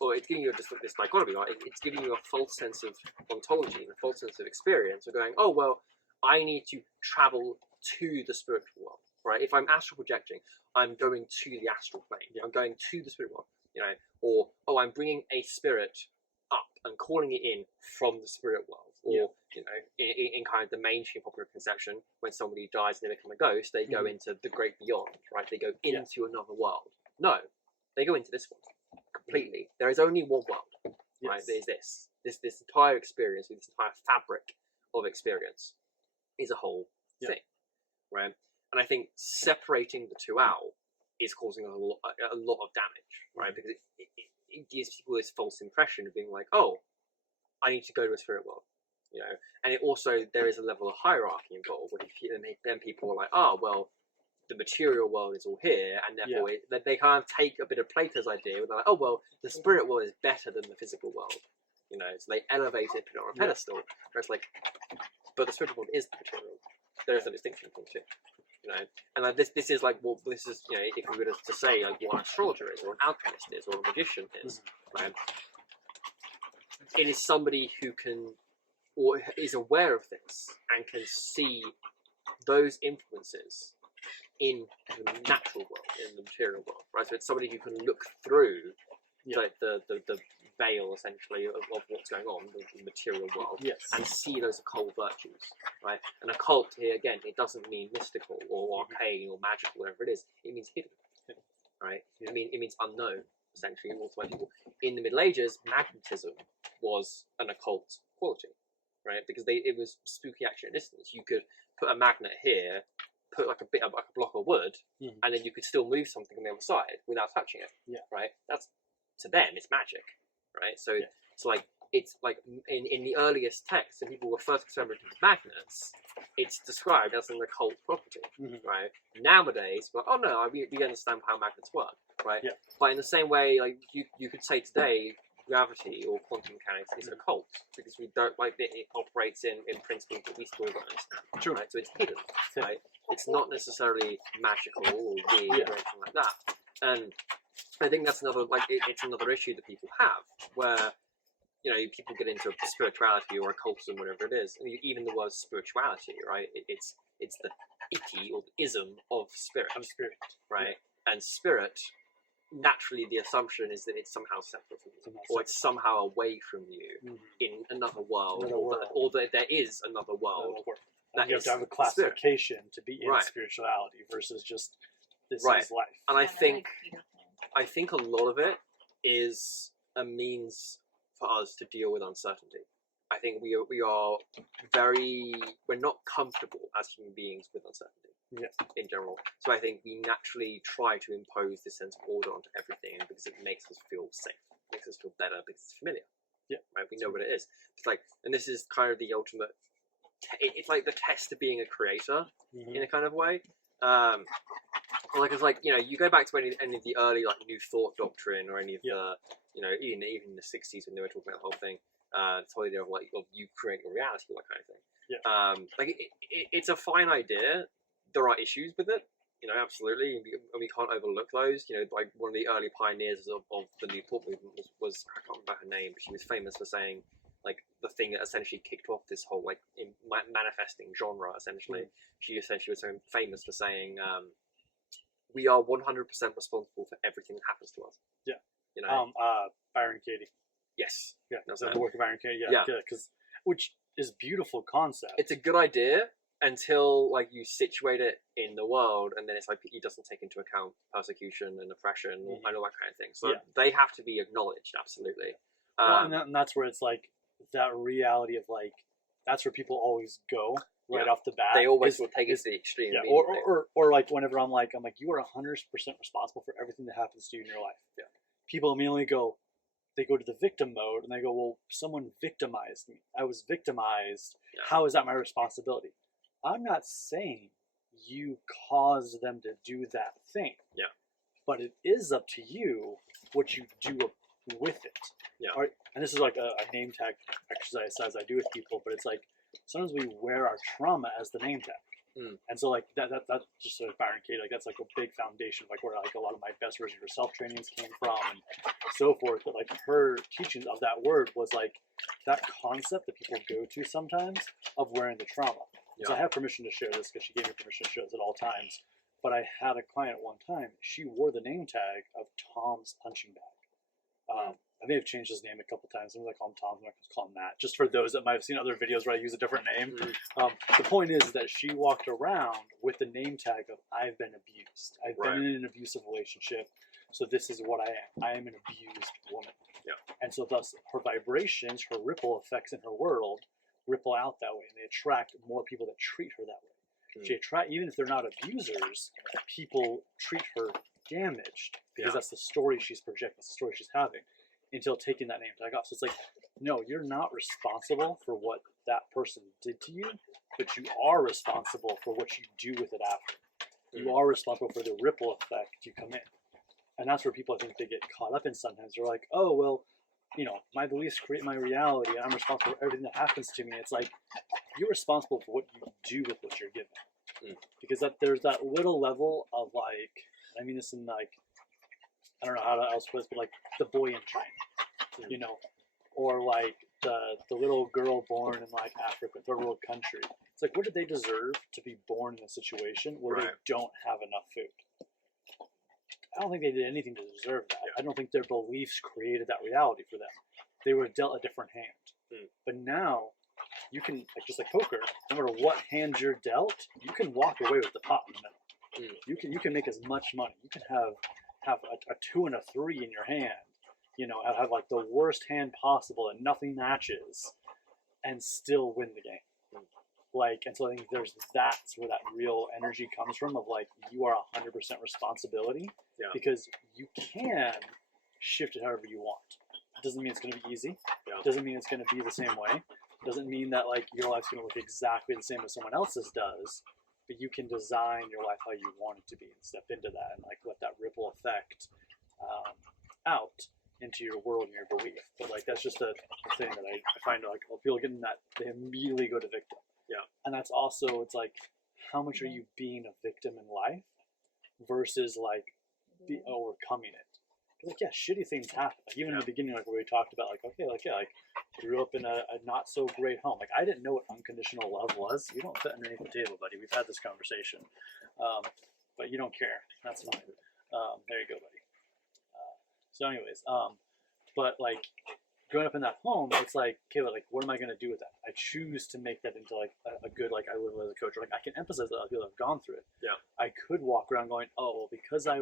or it's giving you this dichotomy, right? It's giving you a false sense of ontology and a false sense of experience. Of going, oh well, I need to travel to the spiritual world, right? If I'm astral projecting, I'm going to the astral plane. I'm going to the spirit world, or I'm bringing a spirit up and calling it in from the spirit world. Or, in kind of the mainstream popular conception, when somebody dies and they become a ghost, they go into the great beyond, right? They go into another world. No, they go into this one completely. There is only one world, right? There's this entire experience, this entire fabric of experience is a whole thing, right? And I think separating the two out is causing a lot of damage, right? Because it gives people this false impression of being like, oh, I need to go to a spirit world. And it also, there is a level of hierarchy involved, and then people are like, oh, well, the material world is all here, and therefore they kind of take a bit of Plato's idea, where they're like, oh, well, the spirit world is better than the physical world, so they elevate it, put it on a pedestal, where it's like, but the spiritual world is the material world. There is no distinction between the two, and this is like, well, this is, if we were to say like what an astrologer is, or an alchemist is, or a magician is, right? It is somebody who can, or is aware of this and can see those influences in the natural world, in the material world, right? So it's somebody who can look through the veil, essentially, of what's going on, the material world, and see those occult virtues, right? And occult here, again, it doesn't mean mystical or arcane or magical, whatever it is. It means hidden, right? It means unknown, essentially, also by people. In the Middle Ages, magnetism was an occult quality, right? Because it was spooky action at distance. You could put a magnet here, put like a block of wood, and then you could still move something on the other side without touching it, right? That's, to them, it's magic, right? So it's like in the earliest texts, when people were first experimenting with magnets, it's described as an occult property, right? Nowadays, well, oh no, we understand how magnets work, right? But in the same way, like you could say today, gravity or quantum mechanics is occult, because we don't like that it operates in principles that we still don't understand. True. Right? So it's hidden. Right? It's not necessarily magical or weird or anything like that. And I think that's another it's another issue that people have, where people get into spirituality or occultism, whatever it is. And even the word spirituality, right? It's the icky or the ism of spirit. Right? And spirit, naturally, the assumption is that it's somehow separate from you, or it's somehow away from you in another world, or that there is another world. That you have to have a classification to be in spirituality versus just this is life. And I think a lot of it is a means for us to deal with uncertainty. I think we're not comfortable as human beings with uncertainty in general. So I think we naturally try to impose this sense of order onto everything because it makes us feel safe, makes us feel better because it's familiar. Yeah, right. We know what it is. It's like, and this is kind of the ultimate. It's like the test of being a creator in a kind of way. You go back to any of the early New Thought doctrine or any of the even in the 60s when they were talking about the whole thing. This whole idea of you creating a reality, that kind of thing. Yeah. It's a fine idea. There are issues with it, absolutely, and we can't overlook those. One of the early pioneers of the New Thought movement was I can't remember her name, but she was famous for saying the thing that essentially kicked off this whole manifesting genre. Essentially, she essentially was so famous for saying, "We are 100% responsible for everything that happens to us." Yeah. Byron Katie. Yes. Yeah. The work of Byron Katie. Yeah. Which is beautiful concept. It's a good idea until you situate it in the world, and then it's it doesn't take into account persecution and oppression and all that kind of thing. So they have to be acknowledged, absolutely. And that's where it's that reality of that's where people always go right off the bat. They always will take it to the extreme. Yeah. Or whenever I'm like you are 100% responsible for everything that happens to you in your life. Yeah. People immediately go to the victim mode and they go, well, someone victimized me. I was victimized. Yeah. How is that my responsibility? I'm not saying you caused them to do that thing. Yeah. But it is up to you what you do with it. Yeah. Right? And this is a name tag exercise I do with people, but it's sometimes we wear our trauma as the name tag. And so that's just Byron Katie, that's a big foundation of where a lot of my best version of yourself trainings came from and so forth. But her teachings of that word was that concept that people go to sometimes of wearing the trauma. Yeah. So I have permission to share this because she gave me permission to share this at all times. But I had a client one time, she wore the name tag of Tom's punching bag. I may have changed his name a couple times. Sometimes I call him Tom, I'm not going to call him Matt. Just for those that might have seen other videos where I use a different name. The point is that she walked around with the name tag of I've been abused. I've been in an abusive relationship. So this is what I am. I am an abused woman. Yeah. And so thus her vibrations, her ripple effects in her world ripple out that way. And they attract more people that treat her that way. She even if they're not abusers, people treat her damaged because that's the story she's projecting, that's the story she's having, until taking that name tag off. So it's no, you're not responsible for what that person did to you, but you are responsible for what you do with it after. You are responsible for the ripple effect you come in. And that's where people, I think, they get caught up in sometimes. They're like, oh, well, my beliefs create my reality, and I'm responsible for everything that happens to me. It's you're responsible for what you do with what you're given. Because there's that little level of I mean this in I don't know how else to put this, but the boy in China, or the little girl born in Africa, third world country. It's what did they deserve to be born in a situation where they don't have enough food? I don't think they did anything to deserve that. I don't think their beliefs created that reality for them. They were dealt a different hand. But now, you can, just like poker, no matter what hand you're dealt, you can walk away with the pot in the middle. You can make as much money. You can have a 2 and a 3 in your hand. Have the worst hand possible and nothing matches, and still win the game. And so I think that's where that real energy comes from of you are 100% responsibility because you can shift it however you want. It doesn't mean it's going to be easy. It doesn't mean it's going to be the same way. It doesn't mean that your life's going to look exactly the same as someone else's does, but you can design your life how you want it to be and step into that and let that ripple effect out. into your world and your belief. But like that's just a thing that I find like people getting that they immediately go to victim. Yeah. And that's also it's like how much are you being a victim in life versus like overcoming it. Like yeah, shitty things happen. Like even in the beginning, like where we talked about, like okay, like yeah, like grew up in a not so great home. Like I didn't know what unconditional love was. You don't fit underneath the table, buddy. We've had this conversation, but you don't care. That's fine. There you go, buddy. So, anyways, but like growing up in that home, it's like okay, but like what am I gonna do with that? I choose to make that into like a good like I live as a coach. Or, like I can emphasize that other people have gone through it. Yeah. I could walk around going, oh, well, because I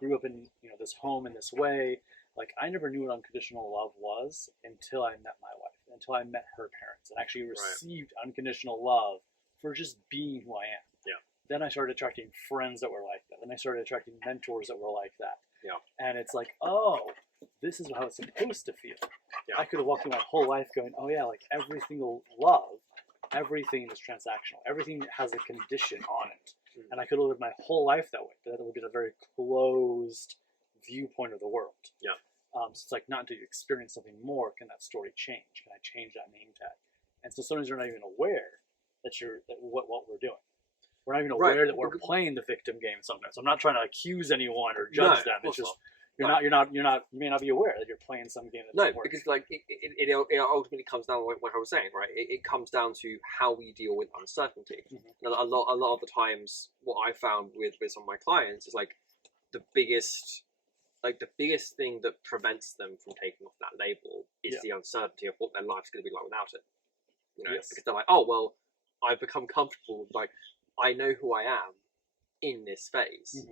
grew up in this home in this way, like I never knew what unconditional love was until I met my wife, until I met her parents and actually received unconditional love for just being who I am. Yeah. Then I started attracting friends that were like that. Then I started attracting mentors that were like that. Yeah. And it's like, oh, this is how it's supposed to feel. Yeah. I could have walked through my whole life going, oh yeah, like every single love, everything is transactional. Everything has a condition on it. And I could have lived my whole life that way, but that would be a very closed viewpoint of the world. Yeah. So it's like not until you experience something more can that story change. Can I change that name tag? And so sometimes you're not even aware that what we're doing. We're not even aware that we're playing the victim game sometimes. I'm not trying to accuse anyone or judge them. It's just you may not be aware that you're playing some game that doesn't work. Because like it ultimately comes down to what I was saying, right? It comes down to how we deal with uncertainty. Mm-hmm. A lot of the times, what I found with some of my clients is like the biggest thing that prevents them from taking off that label is the uncertainty of what their life's going to be like without it. Because they're like, oh well, I've become comfortable. Like I know who I am in this phase,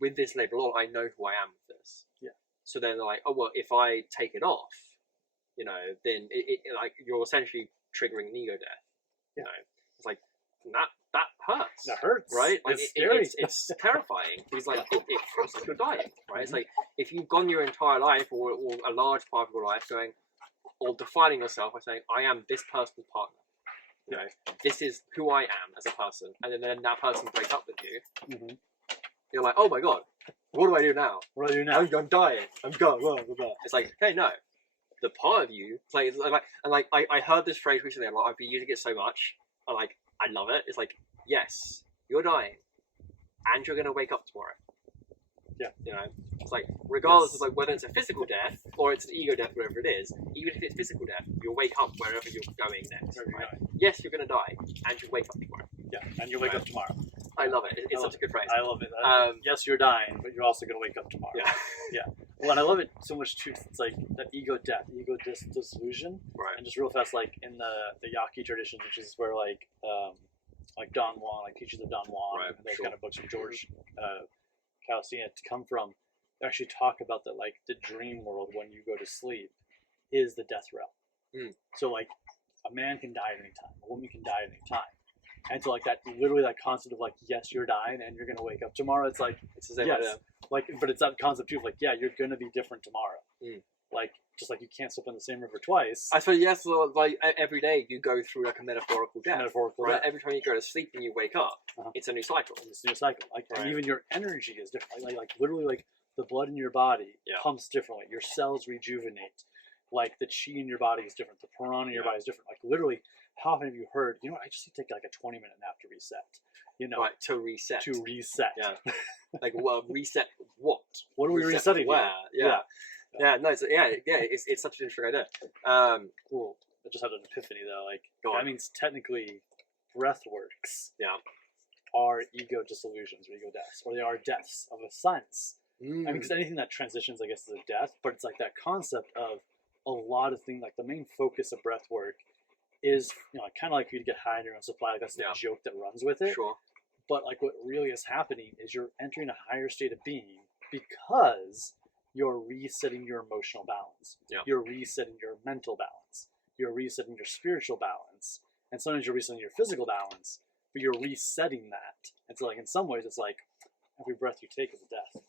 with this label on, I know who I am with this. Yeah. So then they're like, oh well, if I take it off, then it like you're essentially triggering an ego death. You know, it's like that hurts. That hurts, right? Like, it's scary. It's terrifying because like it feels like you're dying, right? It's like if you've gone your entire life or a large part of your life going or defining yourself by saying, I am this person's partner. This is who I am as a person, and then that person breaks up with you. Mm-hmm. You're like, oh my god, what do I do now? What do I do now? I'm dying. I'm gone. It's like, hey, no, the part of you, I heard this phrase recently. I've been using it so much. I love it. It's like, yes, you're dying, and you're gonna wake up tomorrow. Yeah. It's like, regardless of like whether it's a physical death or it's an ego death, whatever it is, even if it's physical death, you'll wake up wherever you're going next. Right? Yes, you're going to die, and you'll wake up tomorrow. Yeah, and you'll wake up tomorrow. I love it. It's such a good phrase. I love it. Yes, you're dying, but you're also going to wake up tomorrow. Yeah. Well, and I love it so much too. It's like that ego death, ego dissolution. Right. And just real fast, like in the Yaqui traditions, which is where like Don Juan, like Teachings of Don Juan, and those kind of books from George Calcina to come from, they actually talk about that, like the dream world when you go to sleep is the death realm. So like a man can die at any time, a woman can die at any time, and so like that literally that concept of like, yes, you're dying and you're gonna wake up tomorrow. It's like it's the same idea. Like, but it's that concept too of like, yeah, you're gonna be different tomorrow. Like just like you can't slip in the same river twice. I suppose yes. Like every day you go through like a metaphorical death. Right. Every time you go to sleep and you wake up, it's a new cycle. It's a new cycle. Like and even your energy is different. Like literally like the blood in your body pumps differently. Your cells rejuvenate. Like the chi in your body is different. The prana in your body is different. Like literally, how often have you heard? You know what? I just need to take like a 20-minute nap to reset. Right, to reset. To reset. Yeah. Like reset what? What are we resetting? Where? Yeah. Yeah, no, it's such an interesting idea. Cool. I just had an epiphany though. Like that means technically, breath works. Are ego dissolutions or ego deaths, or they are deaths of a sense. I mean, because anything that transitions, I guess, is a death. But it's like that concept of a lot of things. Like the main focus of breath work is, kind of like you get high on your own supply. Like that's the joke that runs with it. Sure. But like what really is happening is you're entering a higher state of being because you're resetting your emotional balance. You're resetting your mental balance. You're resetting your spiritual balance. And sometimes you're resetting your physical balance, but you're resetting that. And so like in some ways it's like every breath you take is a death.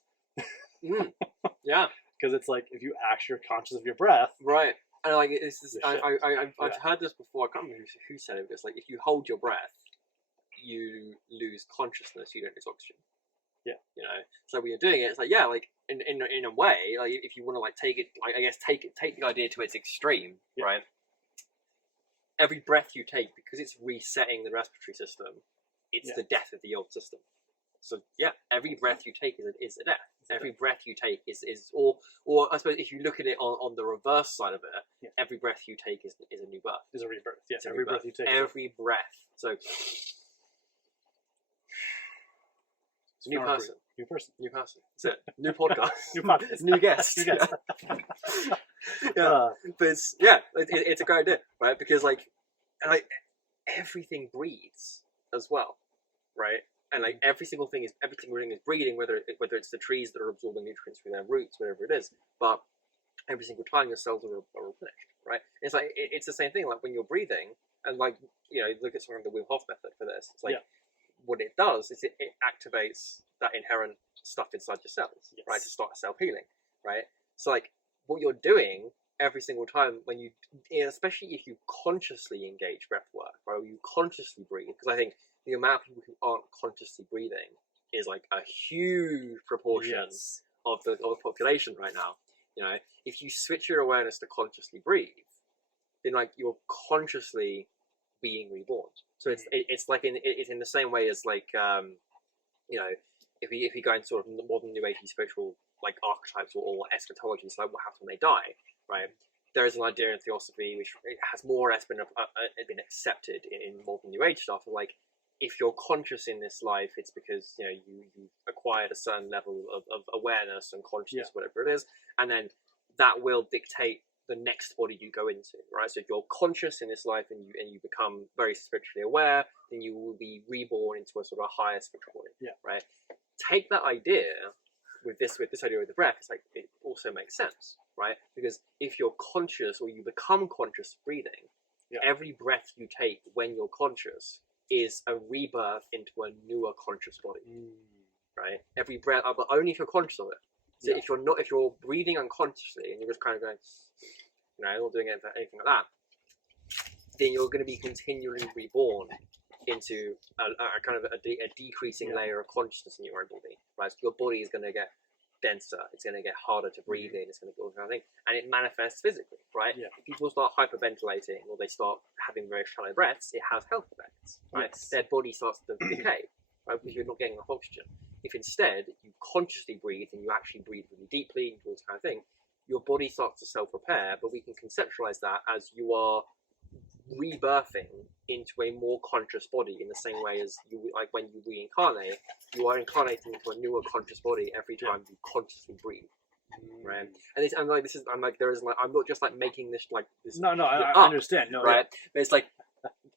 Yeah. Because it's like if you actually are conscious of your breath. Right. And like it's this, I've heard this before. I can't remember who said it. It's like if you hold your breath, you lose consciousness. You don't lose oxygen. Yeah. You know, so when you're doing it, it's like, yeah, like in a way, like if you want to like take it, like I guess take the idea to its extreme, right? Every breath you take, because it's resetting the respiratory system, it's the death of the old system. So yeah, every breath you take is a death. Every breath you take is or I suppose if you look at it on the reverse side of it, every breath you take is a new birth. Is a rebirth. Yeah, It's a every rebirth. breath you take. Every breath. So new person. New person. New person. That's it. New podcast. New podcast. New guest. New guest. Yeah. But it's a great idea, right? Because like everything breathes as well, right? And like everything is breathing, whether it's the trees that are absorbing nutrients through their roots, whatever it is. But every single time your cells are replenished, right? It's like it's the same thing. Like when you're breathing, and like look at something like the Wim Hof method for this. It's like what it does is it activates that inherent stuff inside your cells, right? To start self healing, right? So like what you're doing every single time when you, especially if you consciously engage breath work, right? Or you consciously breathe, because I think the amount of people who aren't consciously breathing is like a huge proportion of the population right now. You know, if you switch your awareness to consciously breathe, then like you're consciously being reborn. So it's like it's in the same way as like if we go into sort of modern New Agey spiritual like archetypes or eschatology, it's like what happens when they die, right? There is an idea in theosophy which has more or less been accepted in modern New Age stuff, like if you're conscious in this life, it's because you acquired a certain level of awareness and consciousness, whatever it is, and then that will dictate the next body you go into, right? So if you're conscious in this life and you become very spiritually aware, then you will be reborn into a sort of higher spiritual body, right? Take that idea with this idea of the breath. It's like it also makes sense, right? Because if you're conscious or you become conscious breathing, every breath you take when you're conscious is a rebirth into a newer conscious body, right? Every breath, but only if you're conscious of it. So if you're breathing unconsciously and you're just kind of going, not doing anything like that, then you're going to be continually reborn into a kind of a decreasing layer of consciousness in your own body, right? So your body is going to get denser, it's going to get harder to breathe in, it's going to do all kind of thing, and it manifests physically, right? If people start hyperventilating or they start having very shallow breaths, it has health effects, right? Their body starts to decay, right? Because you're not getting enough oxygen. If instead you consciously breathe and you actually breathe really deeply and all this kind of thing, your body starts to self-repair, but we can conceptualize that as you are rebirthing into a more conscious body in the same way as you, like when you reincarnate, you are incarnating into a newer conscious body every time you consciously breathe, right? And I'm not just like making this like this. No, I understand. No, right? But it's like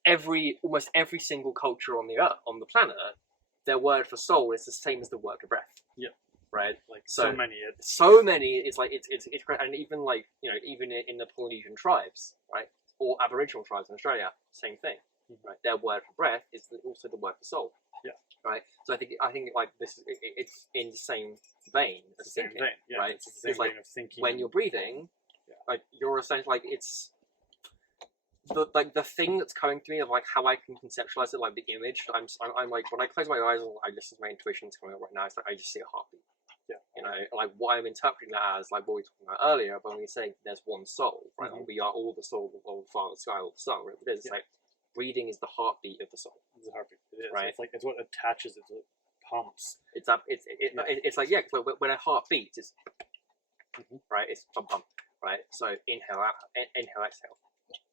almost every single culture on the earth, on the planet, their word for soul is the same as the word for breath. Right, like so many. It's like it's and even like even in the Polynesian tribes, right, or Aboriginal tribes in Australia, same thing, right? Their word for breath is also the word for soul. Right. So I think like this, it's in the same vein as thinking, right? It's the same like vein of thinking. When you're breathing, like you're essentially like it's the thing that's coming to me of like how I can conceptualize it, like the image. I'm like when I close my eyes and I listen to my intuition's coming up right now, it's like I just see a heartbeat. Like what I'm interpreting that as, like what we were talking about earlier, but when we say there's one soul, right? We are all the soul of the Father, the Sky, or the Sun, whatever it is. It's like breathing is the heartbeat of the soul. It's a heartbeat. It is. Right? It's like it's what attaches it to the pumps. It's like when a heart beats, it's right. It's pump pump, right? So inhale out, inhale exhale,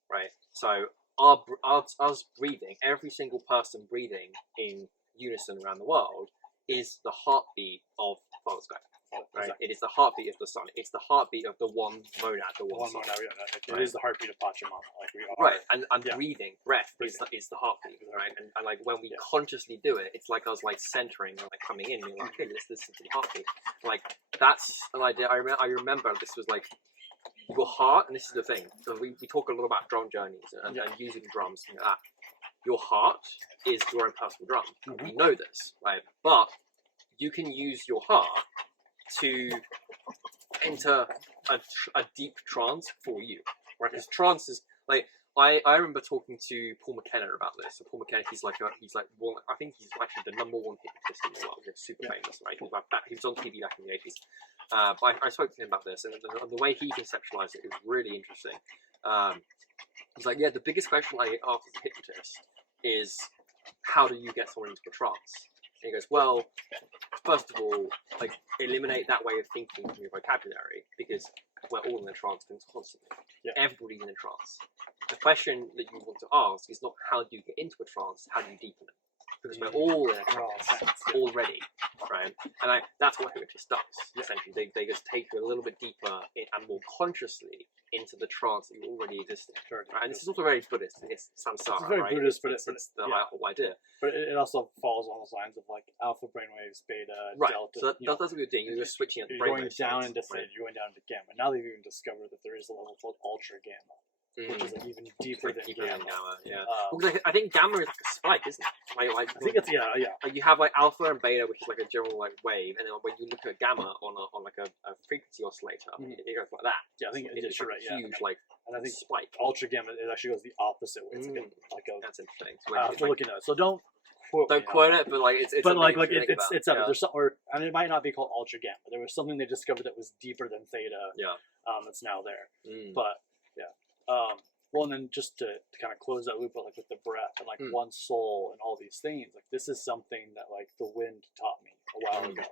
right? So us breathing, every single person breathing in unison around the world is the heartbeat of Father Sky, right? Exactly. It is the heartbeat of the sun. It's the heartbeat of the one monad, the one sun. It is the heartbeat of Pachamama. Like we are. Right, and breathing, breath is the heartbeat, right? And like when we consciously do it, it's like us like centering and like coming in. And you're like, okay, let's listen to the heartbeat. Like that's an idea. I remember this was like your heart, and this is the thing. So we talk a lot about drum journeys and using drums and that. Your heart is your own personal drum. We know this, right? But you can use your heart to enter a deep trance for you, right? Because trance is like I remember talking to Paul McKenna about this. So Paul McKenna, he's like one. I think he's actually the #1 hypnotist in the world. He's super famous, right? He was on TV back in the 80s. But I spoke to him about this, and the way he conceptualized it is really interesting. He's like, yeah, the biggest question I ask as a hypnotist is, how do you get someone into a trance? And he goes, well, first of all, like, eliminate that way of thinking from your vocabulary, because we're all in a trance constantly. Yeah. Everybody's in a trance. The question that you want to ask is not how do you get into a trance, how do you deepen it? Because we're all in a trance already, right? And that's what hypnotist does, essentially. They just take you a little bit deeper and more consciously into the trance that you already exist in. Right? And this is also very Buddhist. It's samsara, It's very right? Buddhist, but it's the whole idea. But it also falls on those lines of like alpha brainwaves, beta, Right. delta. So that's what you're doing. You're just switching at the You're going brainwave down states, into right? theta, you're going down into gamma. Now they've even discovered that there is a level called ultra gamma, which is like even deeper than Deeper than gamma. gamma, yeah. Well, I think gamma is like a spike, isn't it? Like, I think it's yeah. like you have like alpha and beta, which is like a general like wave, and then when you look at gamma on like a frequency oscillator, it goes like that. Yeah, I think it's you're like right. a huge like and I think spike. ultra gamma it actually goes the opposite way. It's like a That's interesting. So I have to look into it. So don't quote don't me quote on it, but like it's but like something to think it's about. there's some, or and it might not be called ultra gamma. There was something they discovered that was deeper than theta. Yeah. That's now there. Mm. But yeah. Well, and then just to kind of close that loop, but like with the breath and like one soul and all these things, like this is something that like the wind taught me a while ago.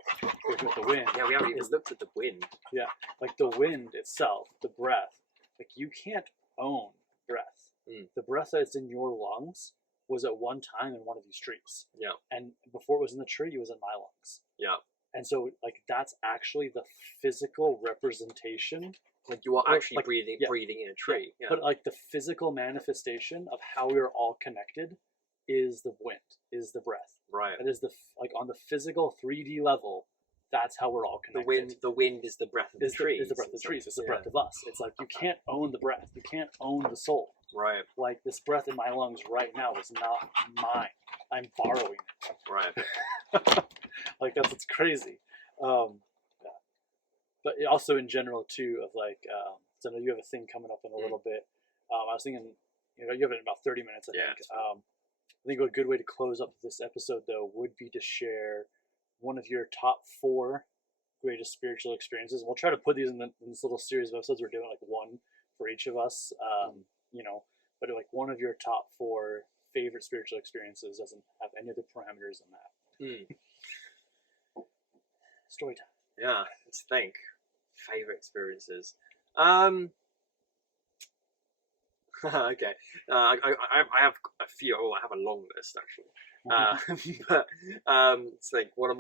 With the wind, Yeah, we haven't even looked at the wind. yeah, like the wind itself, the breath, like you can't own breath. The breath that's in your lungs was at one time in one of these trees. Yeah. And before it was in the tree, it was in my lungs. Yeah. And so like that's actually the physical representation. Like you are actually like, breathing in a tree. Yeah. But like the physical manifestation of how we are all connected is the wind, is the breath. Right. That is the like on the physical 3D level. That's how we're all connected. The wind is the breath of the trees. Is the breath of the trees. It's the breath of us. It's like you can't own the breath. You can't own the soul. Right. Like this breath in my lungs right now is not mine. I'm borrowing it. Right. Like it's crazy. But also in general too of like, so I know you have a thing coming up in a little bit. I was thinking, you have it in about 30 minutes, I think. I think a good way to close up this episode though would be to share one of your top 4 greatest spiritual experiences. We'll try to put these in this little series of episodes. We're doing like one for each of us, but like one of your top 4 favorite spiritual experiences doesn't have any other parameters than that. Story time. Yeah, let's think. Favorite experiences. Okay. I have a few. Oh, I have a long list actually. But it's like one of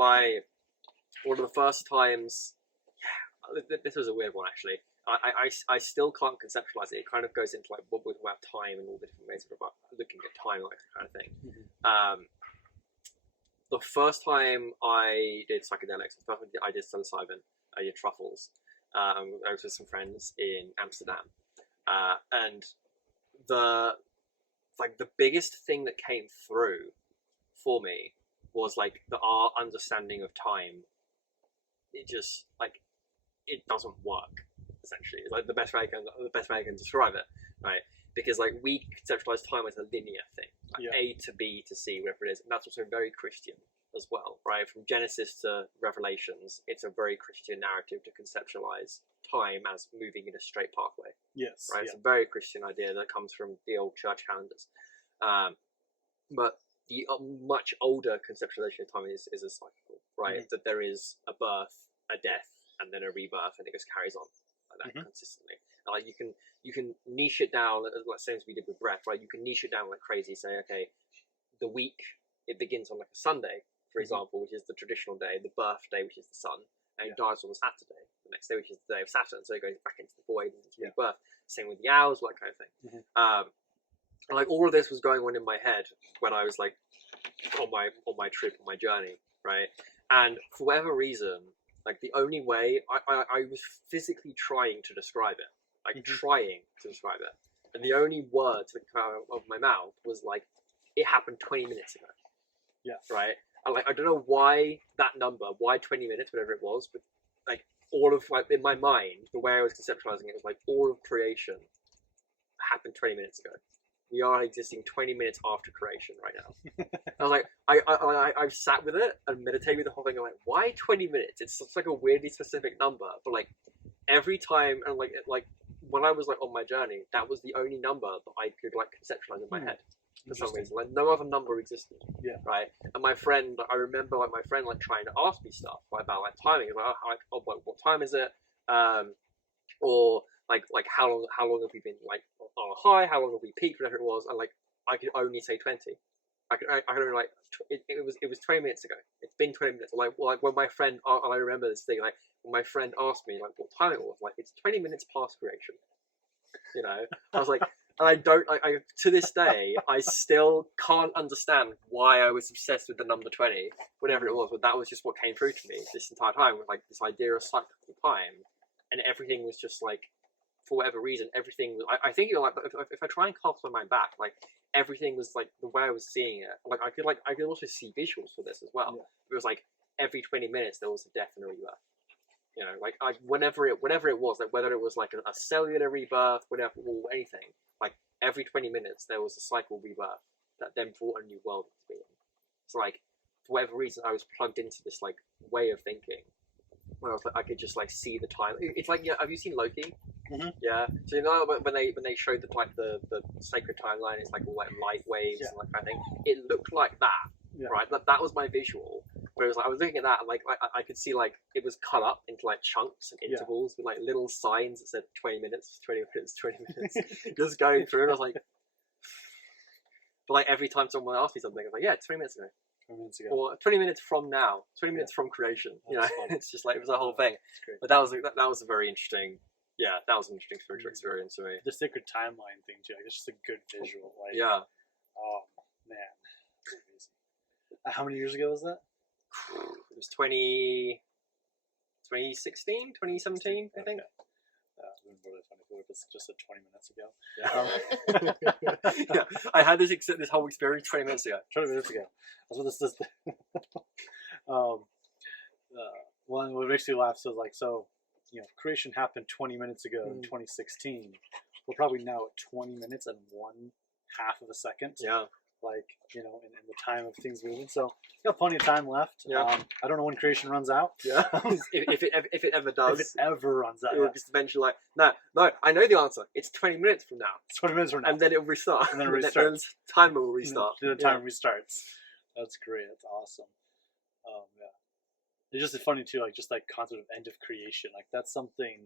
the first times. Yeah, this was a weird one actually. I still can't conceptualize it. It kind of goes into like what we're talking about time and all the different ways of looking at time, like that kind of thing. The first time I did psychedelics, the first time I did psilocybin, I did truffles. I was with some friends in Amsterdam, and the biggest thing that came through for me was like our understanding of time. It just like it doesn't work. Essentially, it's like the best way I can describe it, right? Because like we conceptualize time as a linear thing, like A to B to C, whatever it is, and that's also very Christian as well, right? From Genesis to Revelations, it's a very Christian narrative to conceptualize time as moving in a straight pathway. Yes, right. It's a very Christian idea that comes from the old church calendars, but the much older conceptualization of time is a cycle, right? That there is a birth, a death, and then a rebirth, and it just carries on like that consistently. And like you can niche it down, like same as we did with breath, right? You can niche it down like crazy. Say, okay, the week it begins on like a Sunday, for example, which is the traditional day, the birthday, which is the sun, and it dies on Saturday, the next day, which is the day of Saturn. So it goes back into the void and into rebirth. Same with the hours, that kind of thing. And like all of this was going on in my head when I was like on my trip, on my journey, right? And for whatever reason, like the only way I was physically trying to describe it, like trying to describe it, and the only words that came out of my mouth was like, it happened 20 minutes ago. Yeah. Right. And like I don't know why that number, why 20 minutes, whatever it was, but like all of like in my mind, the way I was conceptualizing it was like all of creation happened 20 minutes ago. We are existing 20 minutes after creation right now. I was like, I've sat with it and meditated with the whole thing. I'm like, why 20 minutes? It's such like a weirdly specific number, but like every time, and like when I was like on my journey, that was the only number that I could like conceptualize in my head for some reason. Like no other number existed. Yeah. Right. And my friend, I remember like my friend like trying to ask me stuff like, about like timing. Like, oh, what time is it? Or like how long have we been like on a high? How long have we peaked? Whatever it was, and like I could only say 20. I could only like it was 20 minutes ago. It's been 20 minutes. Like when my friend, and I remember this thing, like when my friend asked me like what time it was, like it's 20 minutes past creation. You know, I was like, and I don't, I to this day, I still can't understand why I was obsessed with the number 20, whatever it was, but that was just what came through to me this entire time, with like this idea of cyclical time, and everything was just like, for whatever reason, everything was, I think, you know, like if I try and cast my mind back, like everything was like the way I was seeing it, like I could also see visuals for this as well. Yeah. It was like every 20 minutes there was a death and a rebirth. You know, like whenever it was, like whether it was like a cellular rebirth, whatever, or anything, like every 20 minutes there was a cycle rebirth that then brought a new world into being. So like for whatever reason, I was plugged into this like way of thinking where I was like, I could just like see the time. It's like, yeah, have you seen Loki? Mm-hmm. Yeah. So you know when they showed the like the sacred timeline, it's like all like light waves and like kind of thing. It looked like that, right? That was my visual. Where it was like I was looking at that and like I could see like it was cut up into like chunks and intervals with like little signs that said 20 minutes, 20 minutes, 20 minutes, just going through. And I was like, but like every time someone asked me something, I was like, yeah, 20 minutes ago. 20 minutes ago. Or 20 minutes from now, 20 minutes from creation. You know, it's just like it was a whole thing. But that was a very interesting. Yeah, that was an interesting spiritual experience for me. The sacred timeline thing too. Like, it's just a good visual. Like, yeah. Oh man, amazing. How many years ago was that? It was 2016, 2017, I think. It's just 20 minutes ago. Yeah, I had this whole experience 20 minutes ago. 20 minutes ago. That's what this is. One what makes me laugh is like, so, you know, creation happened 20 minutes ago in 2016. We're probably now at 20 minutes and 1/2 of a second. Yeah. Like, you know, in the time of things moving. So, you got plenty of time left. Yeah. I don't know when creation runs out. Yeah. if it ever does. If it ever runs out. It will just eventually like, no, I know the answer. It's 20 minutes from now. It's 20 minutes from now. And then it'll restart. And then it restarts. The timer will restart. The timer restarts. That's great. That's awesome. Yeah. It's just funny too, like just like concept of end of creation. Like that's something,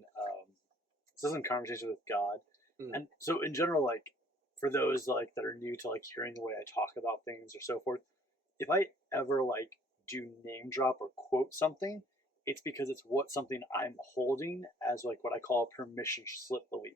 this is in conversation with God. And so in general, like, for those like that are new to like hearing the way I talk about things or so forth, if I ever like do name drop or quote something, it's because it's something I'm holding as like what I call a permission slip belief,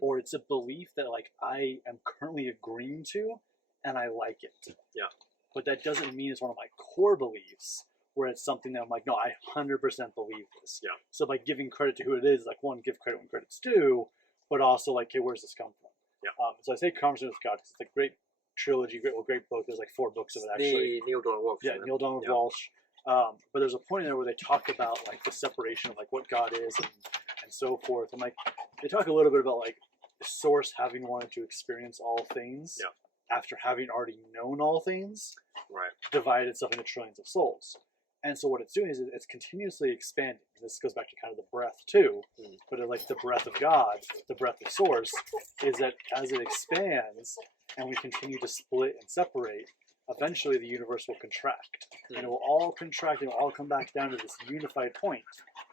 or it's a belief that like I am currently agreeing to and I like it. Yeah. But that doesn't mean it's one of my core beliefs where it's something that I'm like, no, I 100% believe this. Yeah. So by giving credit to who it is, like one, give credit when credit's due, but also like, hey, where's this come from? Yeah. So I say Conversation with God because it's a great trilogy, great book. There's like 4 books of it actually. Neil Donald Walsh. Yeah, Neil Donald Walsh. But there's a point in there where they talk about like the separation of like what God is and so forth. And like they talk a little bit about like the source having wanted to experience all things after having already known all things, divided itself into trillions of souls. And so what it's doing is it's continuously expanding. And this goes back to kind of the breath too, but like the breath of God, the breath of source, is that as it expands and we continue to split and separate, eventually the universe will contract. And it will all contract and it will all come back down to this unified point.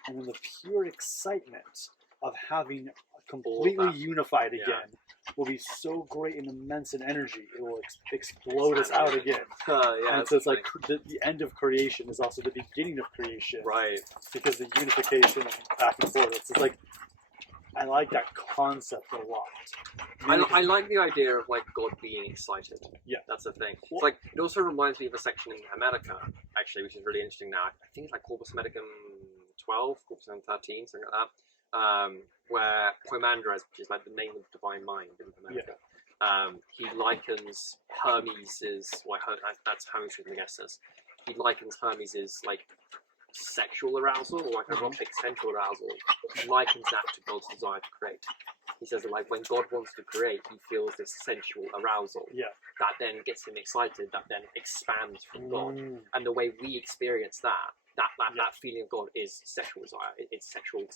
And then the pure excitement of having completely unified again will be so great and immense in energy, it will explode us out again. And so it's like the end of creation is also the beginning of creation. Right. Because the unification back and forth. It's like, I like that concept a lot. I like the idea of like God being excited. Yeah. That's the thing. It's like, it also reminds me of a section in Hermetica, actually, which is really interesting now. I think it's like Corpus Hermeticum 12, Corpus Hermeticum 13, something like that. Where Poimandres, which is like the name of the divine mind in Hermetica, he likens Hermes' that's Hermes Trismegistus. He likens Hermes' like sexual arousal or like erotic sensual arousal. He likens that to God's desire to create. He says that like when God wants to create, he feels this sensual arousal that then gets him excited, that then expands from God. And the way we experience that feeling of God is sexual desire. It's sensual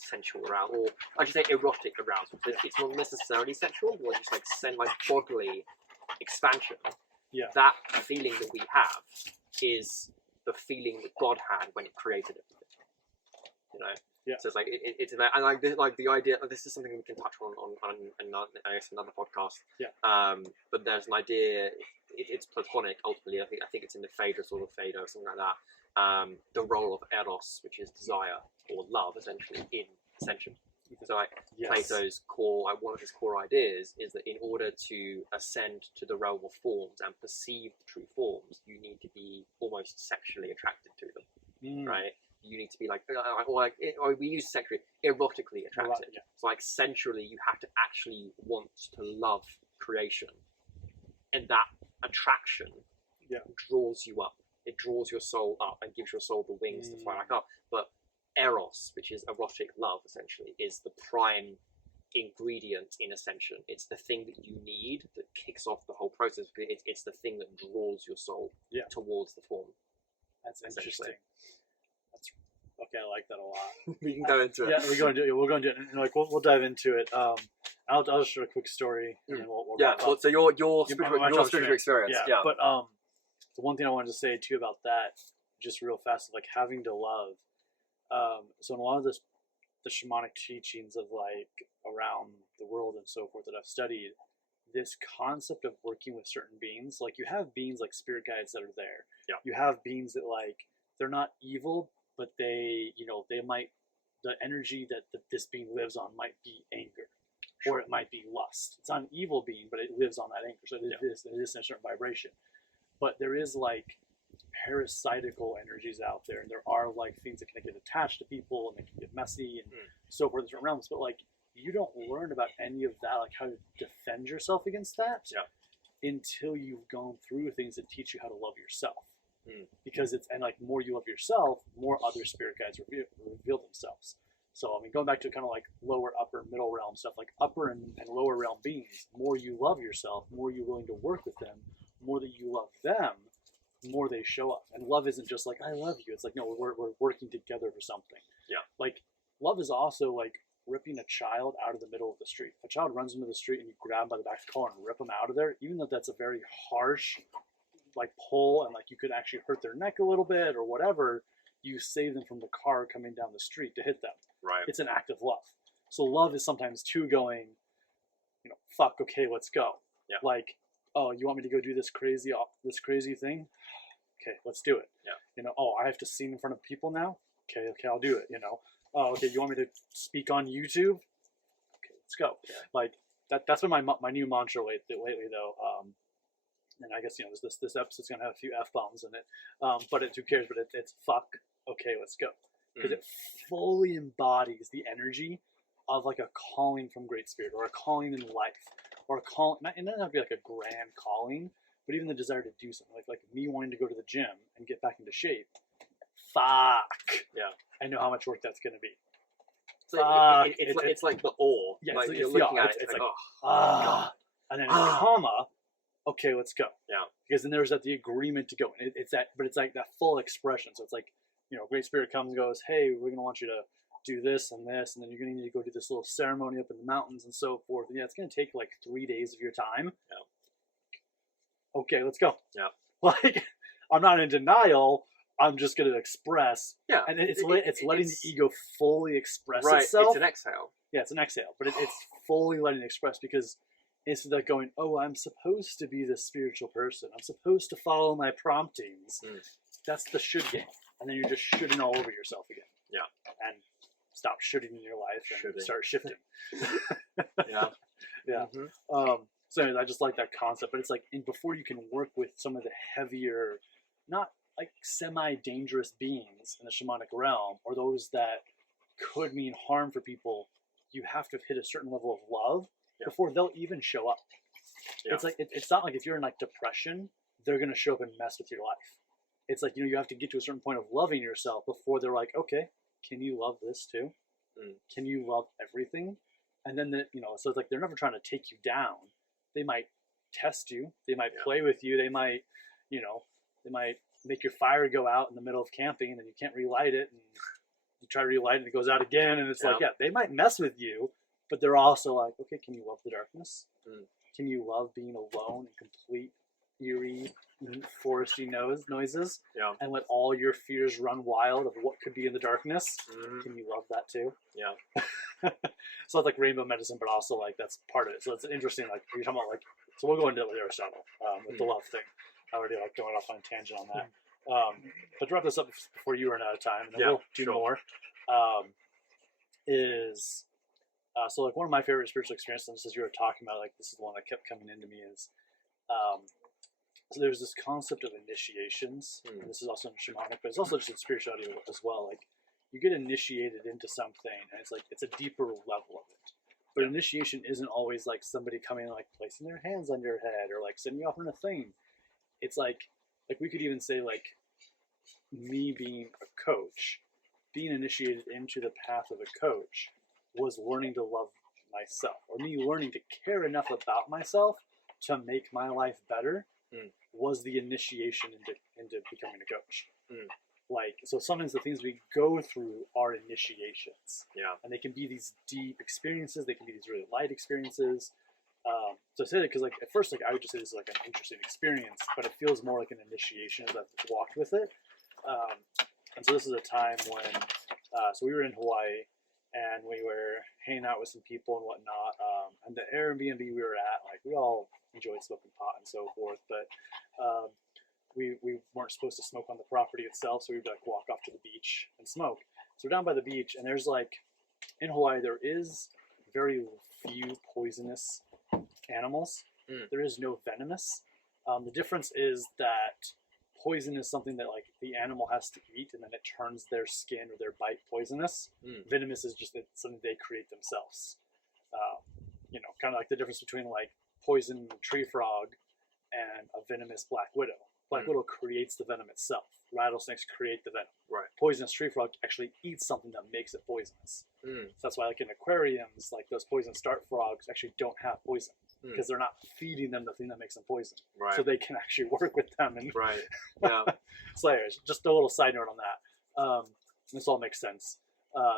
arousal, or I should say erotic arousal. It's not necessarily sexual, or just like bodily expansion. Yeah. That feeling that we have is the feeling that God had when it created everything. You know. Yeah. So it's like it's about, and like the idea. This is something we can touch on I guess another podcast. Yeah. But there's an idea. It's platonic ultimately. I think it's in the Phaedrus or something like that. The role of eros, which is desire or love, essentially in ascension. So like Plato's core, one of his core ideas is that in order to ascend to the realm of forms and perceive the true forms, you need to be almost sexually attracted to them, right? You need to be like or we use sexually, erotically attracted. So like sensually, you have to actually want to love creation, and that attraction draws you up. It draws your soul up and gives your soul the wings to fly back up. But eros, which is erotic love, essentially, is the prime ingredient in ascension. It's the thing that you need that kicks off the whole process. It's the thing that draws your soul towards the form. That's interesting. Okay, I like that a lot. We can go into it. Yeah, we're going to do it. And like we'll dive into it. I'll just share a quick story. And then we'll wrap up. So your spiritual experience. Yeah. But the one thing I wanted to say too about that, just real fast, like having to love. So in a lot of the shamanic teachings of like around the world and so forth that I've studied, this concept of working with certain beings, like you have beings like spirit guides that are there. Yeah. You have beings that like they're not evil, but they might, the energy that this being lives on might be anger, or it might be lust. It's not an evil being, but it lives on that anger, so it is a certain vibration. But there is like parasitical energies out there, and there are like things that can get attached to people, and they can get messy and so forth in different realms. But like you don't learn about any of that, like how to defend yourself against that, until you've gone through things that teach you how to love yourself. Because it's, and like more you love yourself, more other spirit guides reveal themselves. So I mean, going back to kind of like lower, upper, middle realm stuff, like upper and lower realm beings, more you love yourself, more you're willing to work with them, more that you love them, more they show up. And love isn't just like I love you. It's like no, we're working together for something. Yeah. Like love is also like ripping a child out of the middle of the street. If a child runs into the street and you grab them by the back of the collar and rip them out of there, even though that's a very harsh like pull, and like you could actually hurt their neck a little bit or whatever, you save them from the car coming down the street to hit them. Right. It's an act of love. So love is sometimes too going, fuck, okay, let's go. Yeah. Like, oh, you want me to go do this crazy thing? Okay, let's do it. Yeah. Oh, I have to sing in front of people now? Okay, I'll do it, Oh, okay, you want me to speak on YouTube? Okay, let's go. Yeah. Like that's been my new mantra lately though. And I guess this episode's gonna have a few f-bombs in it, but who cares? But it's fuck. Okay, let's go, because it fully embodies the energy of like a calling from Great Spirit, or a calling in life, or a call. It doesn't have to be like a grand calling, but even the desire to do something, like me wanting to go to the gym and get back into shape. Fuck. Yeah. I know how much work that's gonna be. So it's like the awe. Yeah, like you're looking at it. It's like oh God. And then comma. Okay, let's go. Yeah. Because then there's the agreement to go. And it's like that full expression. So it's like, Great Spirit comes and goes, hey, we're going to want you to do this, and then you're going to need to go do this little ceremony up in the mountains and so forth. And it's going to take like 3 days of your time. Yeah. Okay, let's go. Yeah. Like, I'm not in denial. I'm just going to express. Yeah. And it's letting the ego fully express itself. It's an exhale. Yeah, it's an exhale. But it's fully letting it express, because instead of going, oh, I'm supposed to be this spiritual person, I'm supposed to follow my promptings. That's the should game. And then you're just shooting all over yourself again. Yeah. And stop shooting in your life and start shifting. Yeah. Yeah. So anyways, I just like that concept. But it's like, before you can work with some of the heavier, not like semi-dangerous beings in the shamanic realm, or those that could mean harm for people, you have to hit a certain level of love before they'll even show up. Yeah. It's like it's not like if you're in like depression, they're gonna show up and mess with your life. It's like you have to get to a certain point of loving yourself before they're like, okay, can you love this too? Can you love everything? And then so it's like they're never trying to take you down. They might test you. They might Yeah. play with you. They might, they might make your fire go out in the middle of camping, and then you can't relight it, and you try to relight it, and it goes out again, and it's like, they might mess with you, but they're also like, okay, can you love the darkness? Can you love being alone and complete eerie, foresty noises? Yeah. And let all your fears run wild of what could be in the darkness? Can you love that too? Yeah. So it's like rainbow medicine, but also like that's part of it. So it's interesting. Like you're talking about like, so we'll go into it with Aristotle with the love thing. I already like going off on a tangent on that. But to wrap this up before you run out of time, and then we'll do more. So like one of my favorite spiritual experiences, and just as you were talking about, like this is the one that kept coming into me is, so there's this concept of initiations, and this is also in shamanic, but it's also just in spirituality as well. Like you get initiated into something, and it's like it's a deeper level of it. But initiation isn't always like somebody coming and like placing their hands on your head or like sending you off on a thing. It's like we could even say like me being a coach, being initiated into the path of a coach was learning to love myself, or me learning to care enough about myself to make my life better was the initiation into becoming a coach. Like, so sometimes the things we go through are initiations. Yeah. And they can be these deep experiences. They can be these really light experiences. So I say that because, like, at first, like, I would just say this is like an interesting experience, but it feels more like an initiation as I've walked with it. And so this is a time when, so we were in Hawaii, and we were hanging out with some people and whatnot. And the Airbnb we were at, like, we all enjoyed smoking pot and so forth, but we weren't supposed to smoke on the property itself, so we'd like walk off to the beach and smoke. So we're down by the beach, and there's like, in Hawaii, there is very few poisonous animals. There is no venomous. The difference is that poison is something that like the animal has to eat, and then it turns their skin or their bite poisonous. Venomous is just something they create themselves. Kind of like the difference between like poison tree frog and a venomous black widow. Black widow creates the venom itself. Rattlesnakes create the venom. Right. Poisonous tree frog actually eats something that makes it poisonous. So that's why, like in aquariums, like those poison dart frogs actually don't have poison because they're not feeding them the thing that makes them poison. Right. So they can actually work with them. And Right. Yeah. So anyways, just a little side note on that. This all makes sense.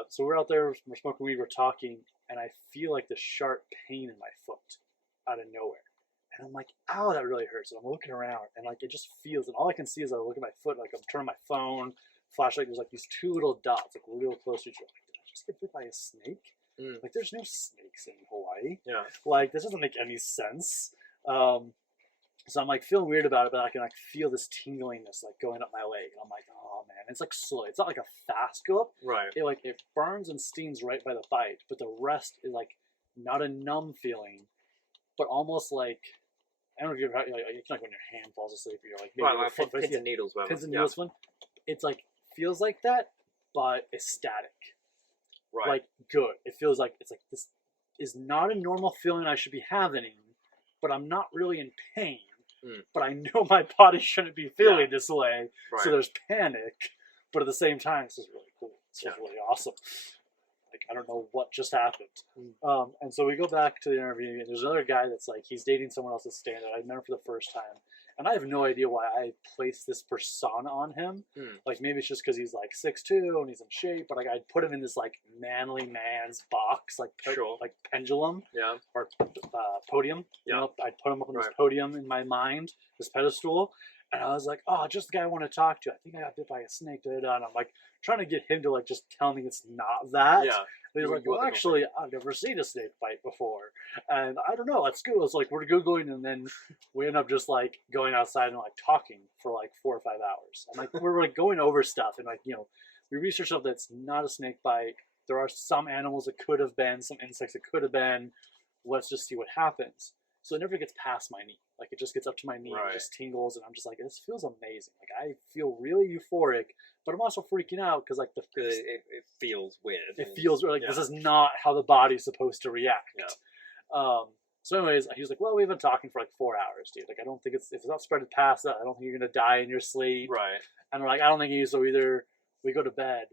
So we're out there, we're smoking weed, we're talking, and I feel like the sharp pain in my foot out of nowhere. And I'm like, ow, that really hurts. And I'm looking around, and like it just feels, and all I can see is I look at my foot, like I'm turning my phone, flashlight, there's like these two little dots, like real close to each other. Like, did I just get bit by a snake? Like, there's no snakes in Hawaii. Yeah. Like, this doesn't make any sense. So I'm like feeling weird about it, but I can like feel this tinglingness like going up my leg, and I'm like, oh man, it's like slow. It's not like a fast go up. Right. It burns and stings right by the bite, but the rest is like not a numb feeling, but almost like, I don't know if you've ever, like when your hand falls asleep, or you're like, maybe your foot, pins and needles. Pins and needles one. It's like feels like that, but ecstatic. Right. Like good. It feels like it's like this is not a normal feeling I should be having, but I'm not really in pain. But I know my body shouldn't be feeling this way, so there's panic. But at the same time, this is really cool. This is really awesome. Like, I don't know what just happened. And so we go back to the interview, and there's another guy that's like, he's dating someone else's stand-up. I met him for the first time. And I have no idea why I placed this persona on him. Like, maybe it's just because he's like 6'2", and he's in shape, but like I'd put him in this like manly man's box, like like pendulum, or podium. You know, I'd put him up on this podium in my mind, this pedestal, and I was like, oh, just the guy I want to talk to. I think I got bit by a snake. And I'm like trying to get him to like just tell me it's not that. Yeah. And he's like, well, actually, I've never seen a snake bite before. And I don't know, let's go. It's like, we're Googling, and then we end up just like going outside and like talking for like 4 or 5 hours. And like, we're like going over stuff, and like, we research stuff that's not a snake bite. There are some animals it could have been, some insects it could have been. Let's just see what happens. So it never gets past my knee. Like, it just gets up to my knee and it just tingles, and I'm just like, this feels amazing. Like, I feel really euphoric, but I'm also freaking out because like it feels weird. It feels like this is not how the body's supposed to react. So anyways, he was like, well, we've been talking for like 4 hours, dude. Like, I don't think if it's not spread past that, I don't think you're gonna die in your sleep. Right. And we're like, I don't think you. So either we go to bed,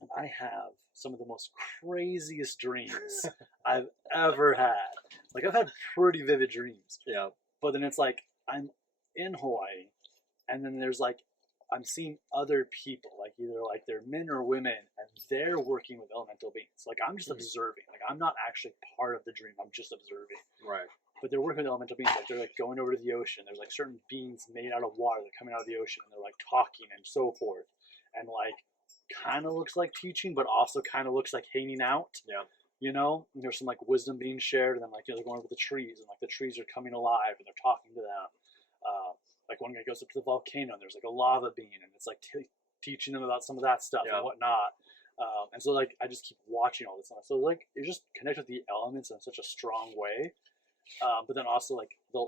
and I have some of the most craziest dreams I've ever had. Like, I've had pretty vivid dreams. Yeah. But then it's like, I'm in Hawaii, and then there's like, I'm seeing other people, like either like they're men or women, and they're working with elemental beings. Like, I'm just observing. Like, I'm not actually part of the dream. I'm just observing. Right. But they're working with elemental beings. Like, they're like going over to the ocean. There's like certain beings made out of water that are coming out of the ocean, and they're like talking and so forth. And like, kind of looks like teaching, but also kind of looks like hanging out. Yeah. You know, and there's some like wisdom being shared, and then like, you know, they're going over the trees, and like the trees are coming alive, and they're talking to them. Like, one guy goes up to the volcano, and there's like a lava being, and it's like teaching them about some of that stuff and whatnot. And so like, I just keep watching all this stuff. So like, you just connect with the elements in such a strong way. But then also like the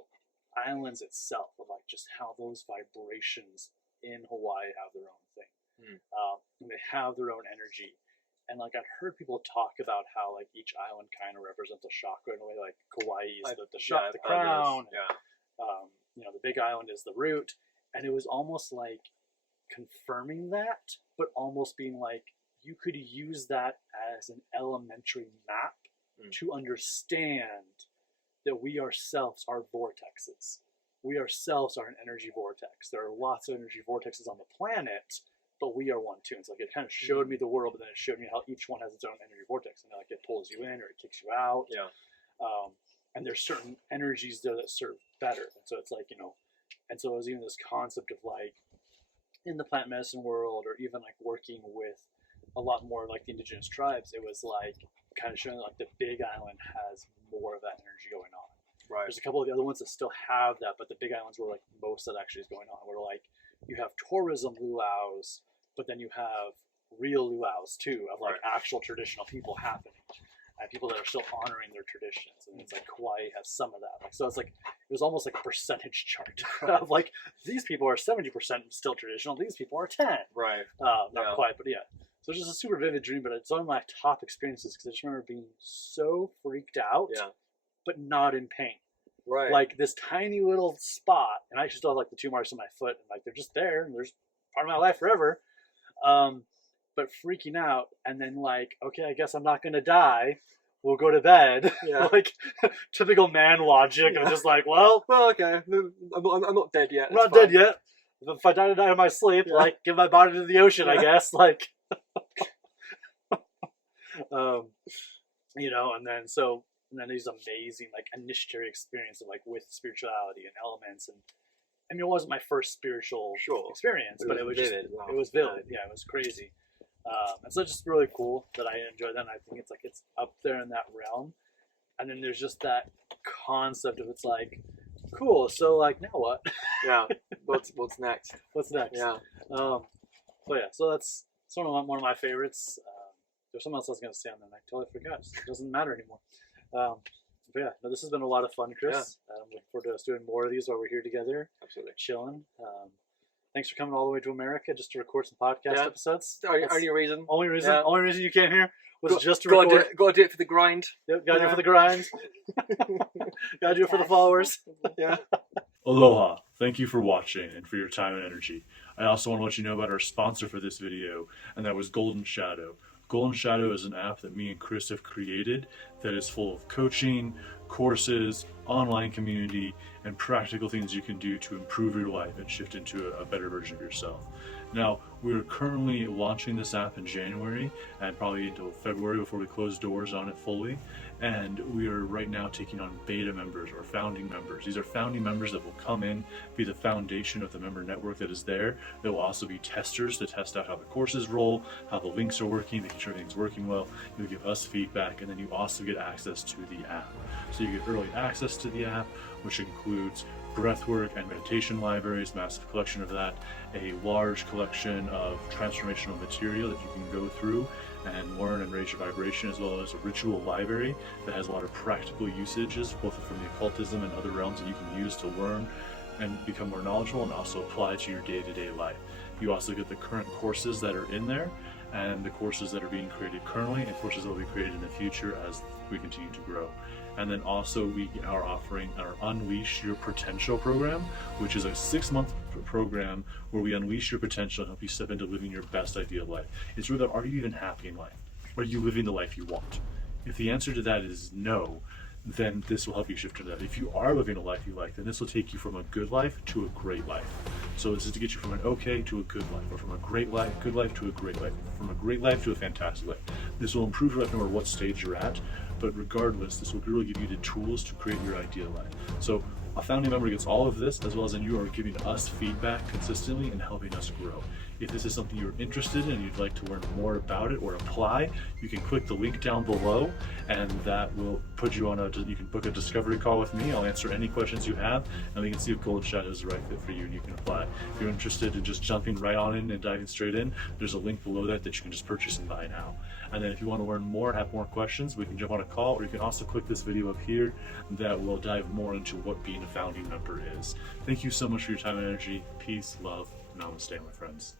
islands itself, of like just how those vibrations in Hawaii have their own thing. And they have their own energy. And like, I've heard people talk about how like each island kind of represents a chakra in a way. Like, Kauai is the crown. You know, the big island is the root. And it was almost like confirming that, but almost being like, you could use that as an elementary map to understand that we ourselves are vortexes. We ourselves are an energy vortex. There are lots of energy vortexes on the planet, but we are one too. And so like, it kind of showed me the world, but then it showed me how each one has its own energy vortex, and like, it pulls you in or it kicks you out. Yeah. And there's certain energies there that serve better. And so it's like, you know, and so it was even this concept of like, in the plant medicine world, or even like working with a lot more like the indigenous tribes, it was like kind of showing that like the big island has more of that energy going on. Right. There's a couple of the other ones that still have that, but the big islands were like most that actually is going on. Where like, you have tourism luau's, but then you have real luau's too, of like actual traditional people happening, and people that are still honoring their traditions. And it's like, Kauai has some of that. Like, so it's like, it was almost like a percentage chart of like, these people are 70% still traditional, these people are 10. Right. Not quite, but yeah. So it's just a super vivid dream, but it's one of my top experiences, because I just remember being so freaked out, but not in pain. Right. Like, this tiny little spot, and I actually still have like the 2 marks on my foot, and like, they're just there, and there's part of my life forever. But freaking out, and then like, okay, I guess I'm not gonna die. We'll go to bed. Yeah. Like, typical man logic. I'm just like, well, okay. I'm not dead yet. I'm not dead yet. If I die in my sleep, like, give my body to the ocean, I guess. Like, you know, and then these amazing like initiatory experience of like with spirituality and elements. And I mean, it wasn't my first spiritual experience, but it was vivid. It was vivid. Yeah, it was crazy. And so it's just really cool that I enjoy that. And I think it's like, it's up there in that realm. And then there's just that concept of, it's like, cool, so like, now what? Yeah. What's next? What's next? Yeah. But yeah, so that's one of my favorites. There's something else I was going to say on that, and I totally forgot. It doesn't matter anymore. But yeah, no, this has been a lot of fun, Chris. I'm looking forward to us doing more of these while we're here together. Absolutely. Chilling. Thanks for coming all the way to America just to record some podcast episodes. Only reason. Only reason you came here was just to record. Gotta do it for the grind. Yep, gotta do it for the grind. Gotta do it for the followers. Yeah. Aloha. Thank you for watching and for your time and energy. I also want to let you know about our sponsor for this video, and that was Golden Shadow. Golden Shadow is an app that me and Chris have created that is full of coaching, courses, online community, and practical things you can do to improve your life and shift into a better version of yourself. Now, we're currently launching this app in January and probably until February before we close doors on it fully. And we are right now taking on beta members or founding members. These are founding members that will come in, be the foundation of the member network that is there. They will also be testers to test out how the courses roll, how the links are working, making sure everything's working well. You'll give us feedback, and then you also get access to the app. So you get early access to the app, which includes breathwork and meditation libraries, massive collection of that, a large collection of transformational material that you can go through and learn and raise your vibration, as well as a ritual library that has a lot of practical usages, both from the occultism and other realms that you can use to learn and become more knowledgeable and also apply to your day-to-day life. You also get the current courses that are in there, and the courses that are being created currently and courses that will be created in the future as we continue to grow. And then also we are offering our Unleash Your Potential program, which is a 6-month program where we unleash your potential and help you step into living your best ideal life. It's really, are you even happy in life? Are you living the life you want? If the answer to that is no, then this will help you shift to that. If you are living a life you like, then this will take you from a good life to a great life. So this is to get you from an okay to a good life, or from a great life, good life to a great life, from a great life to a fantastic life. This will improve your life no matter what stage you're at, but regardless, this will really give you the tools to create your ideal life. So a founding member gets all of this, as well as then you are giving us feedback consistently and helping us grow. If this is something you're interested in and you'd like to learn more about it or apply, you can click the link down below, and that will put you on you can book a discovery call with me. I'll answer any questions you have, and we can see if Golden Shadow is the right fit for you, and you can apply. If you're interested in just jumping right on in and diving straight in, there's a link below that you can just purchase and buy now. And then if you want to learn more, have more questions, we can jump on a call, or you can also click this video up here that will dive more into what being a founding member is. Thank you so much for your time and energy. Peace, love, namaste, my friends.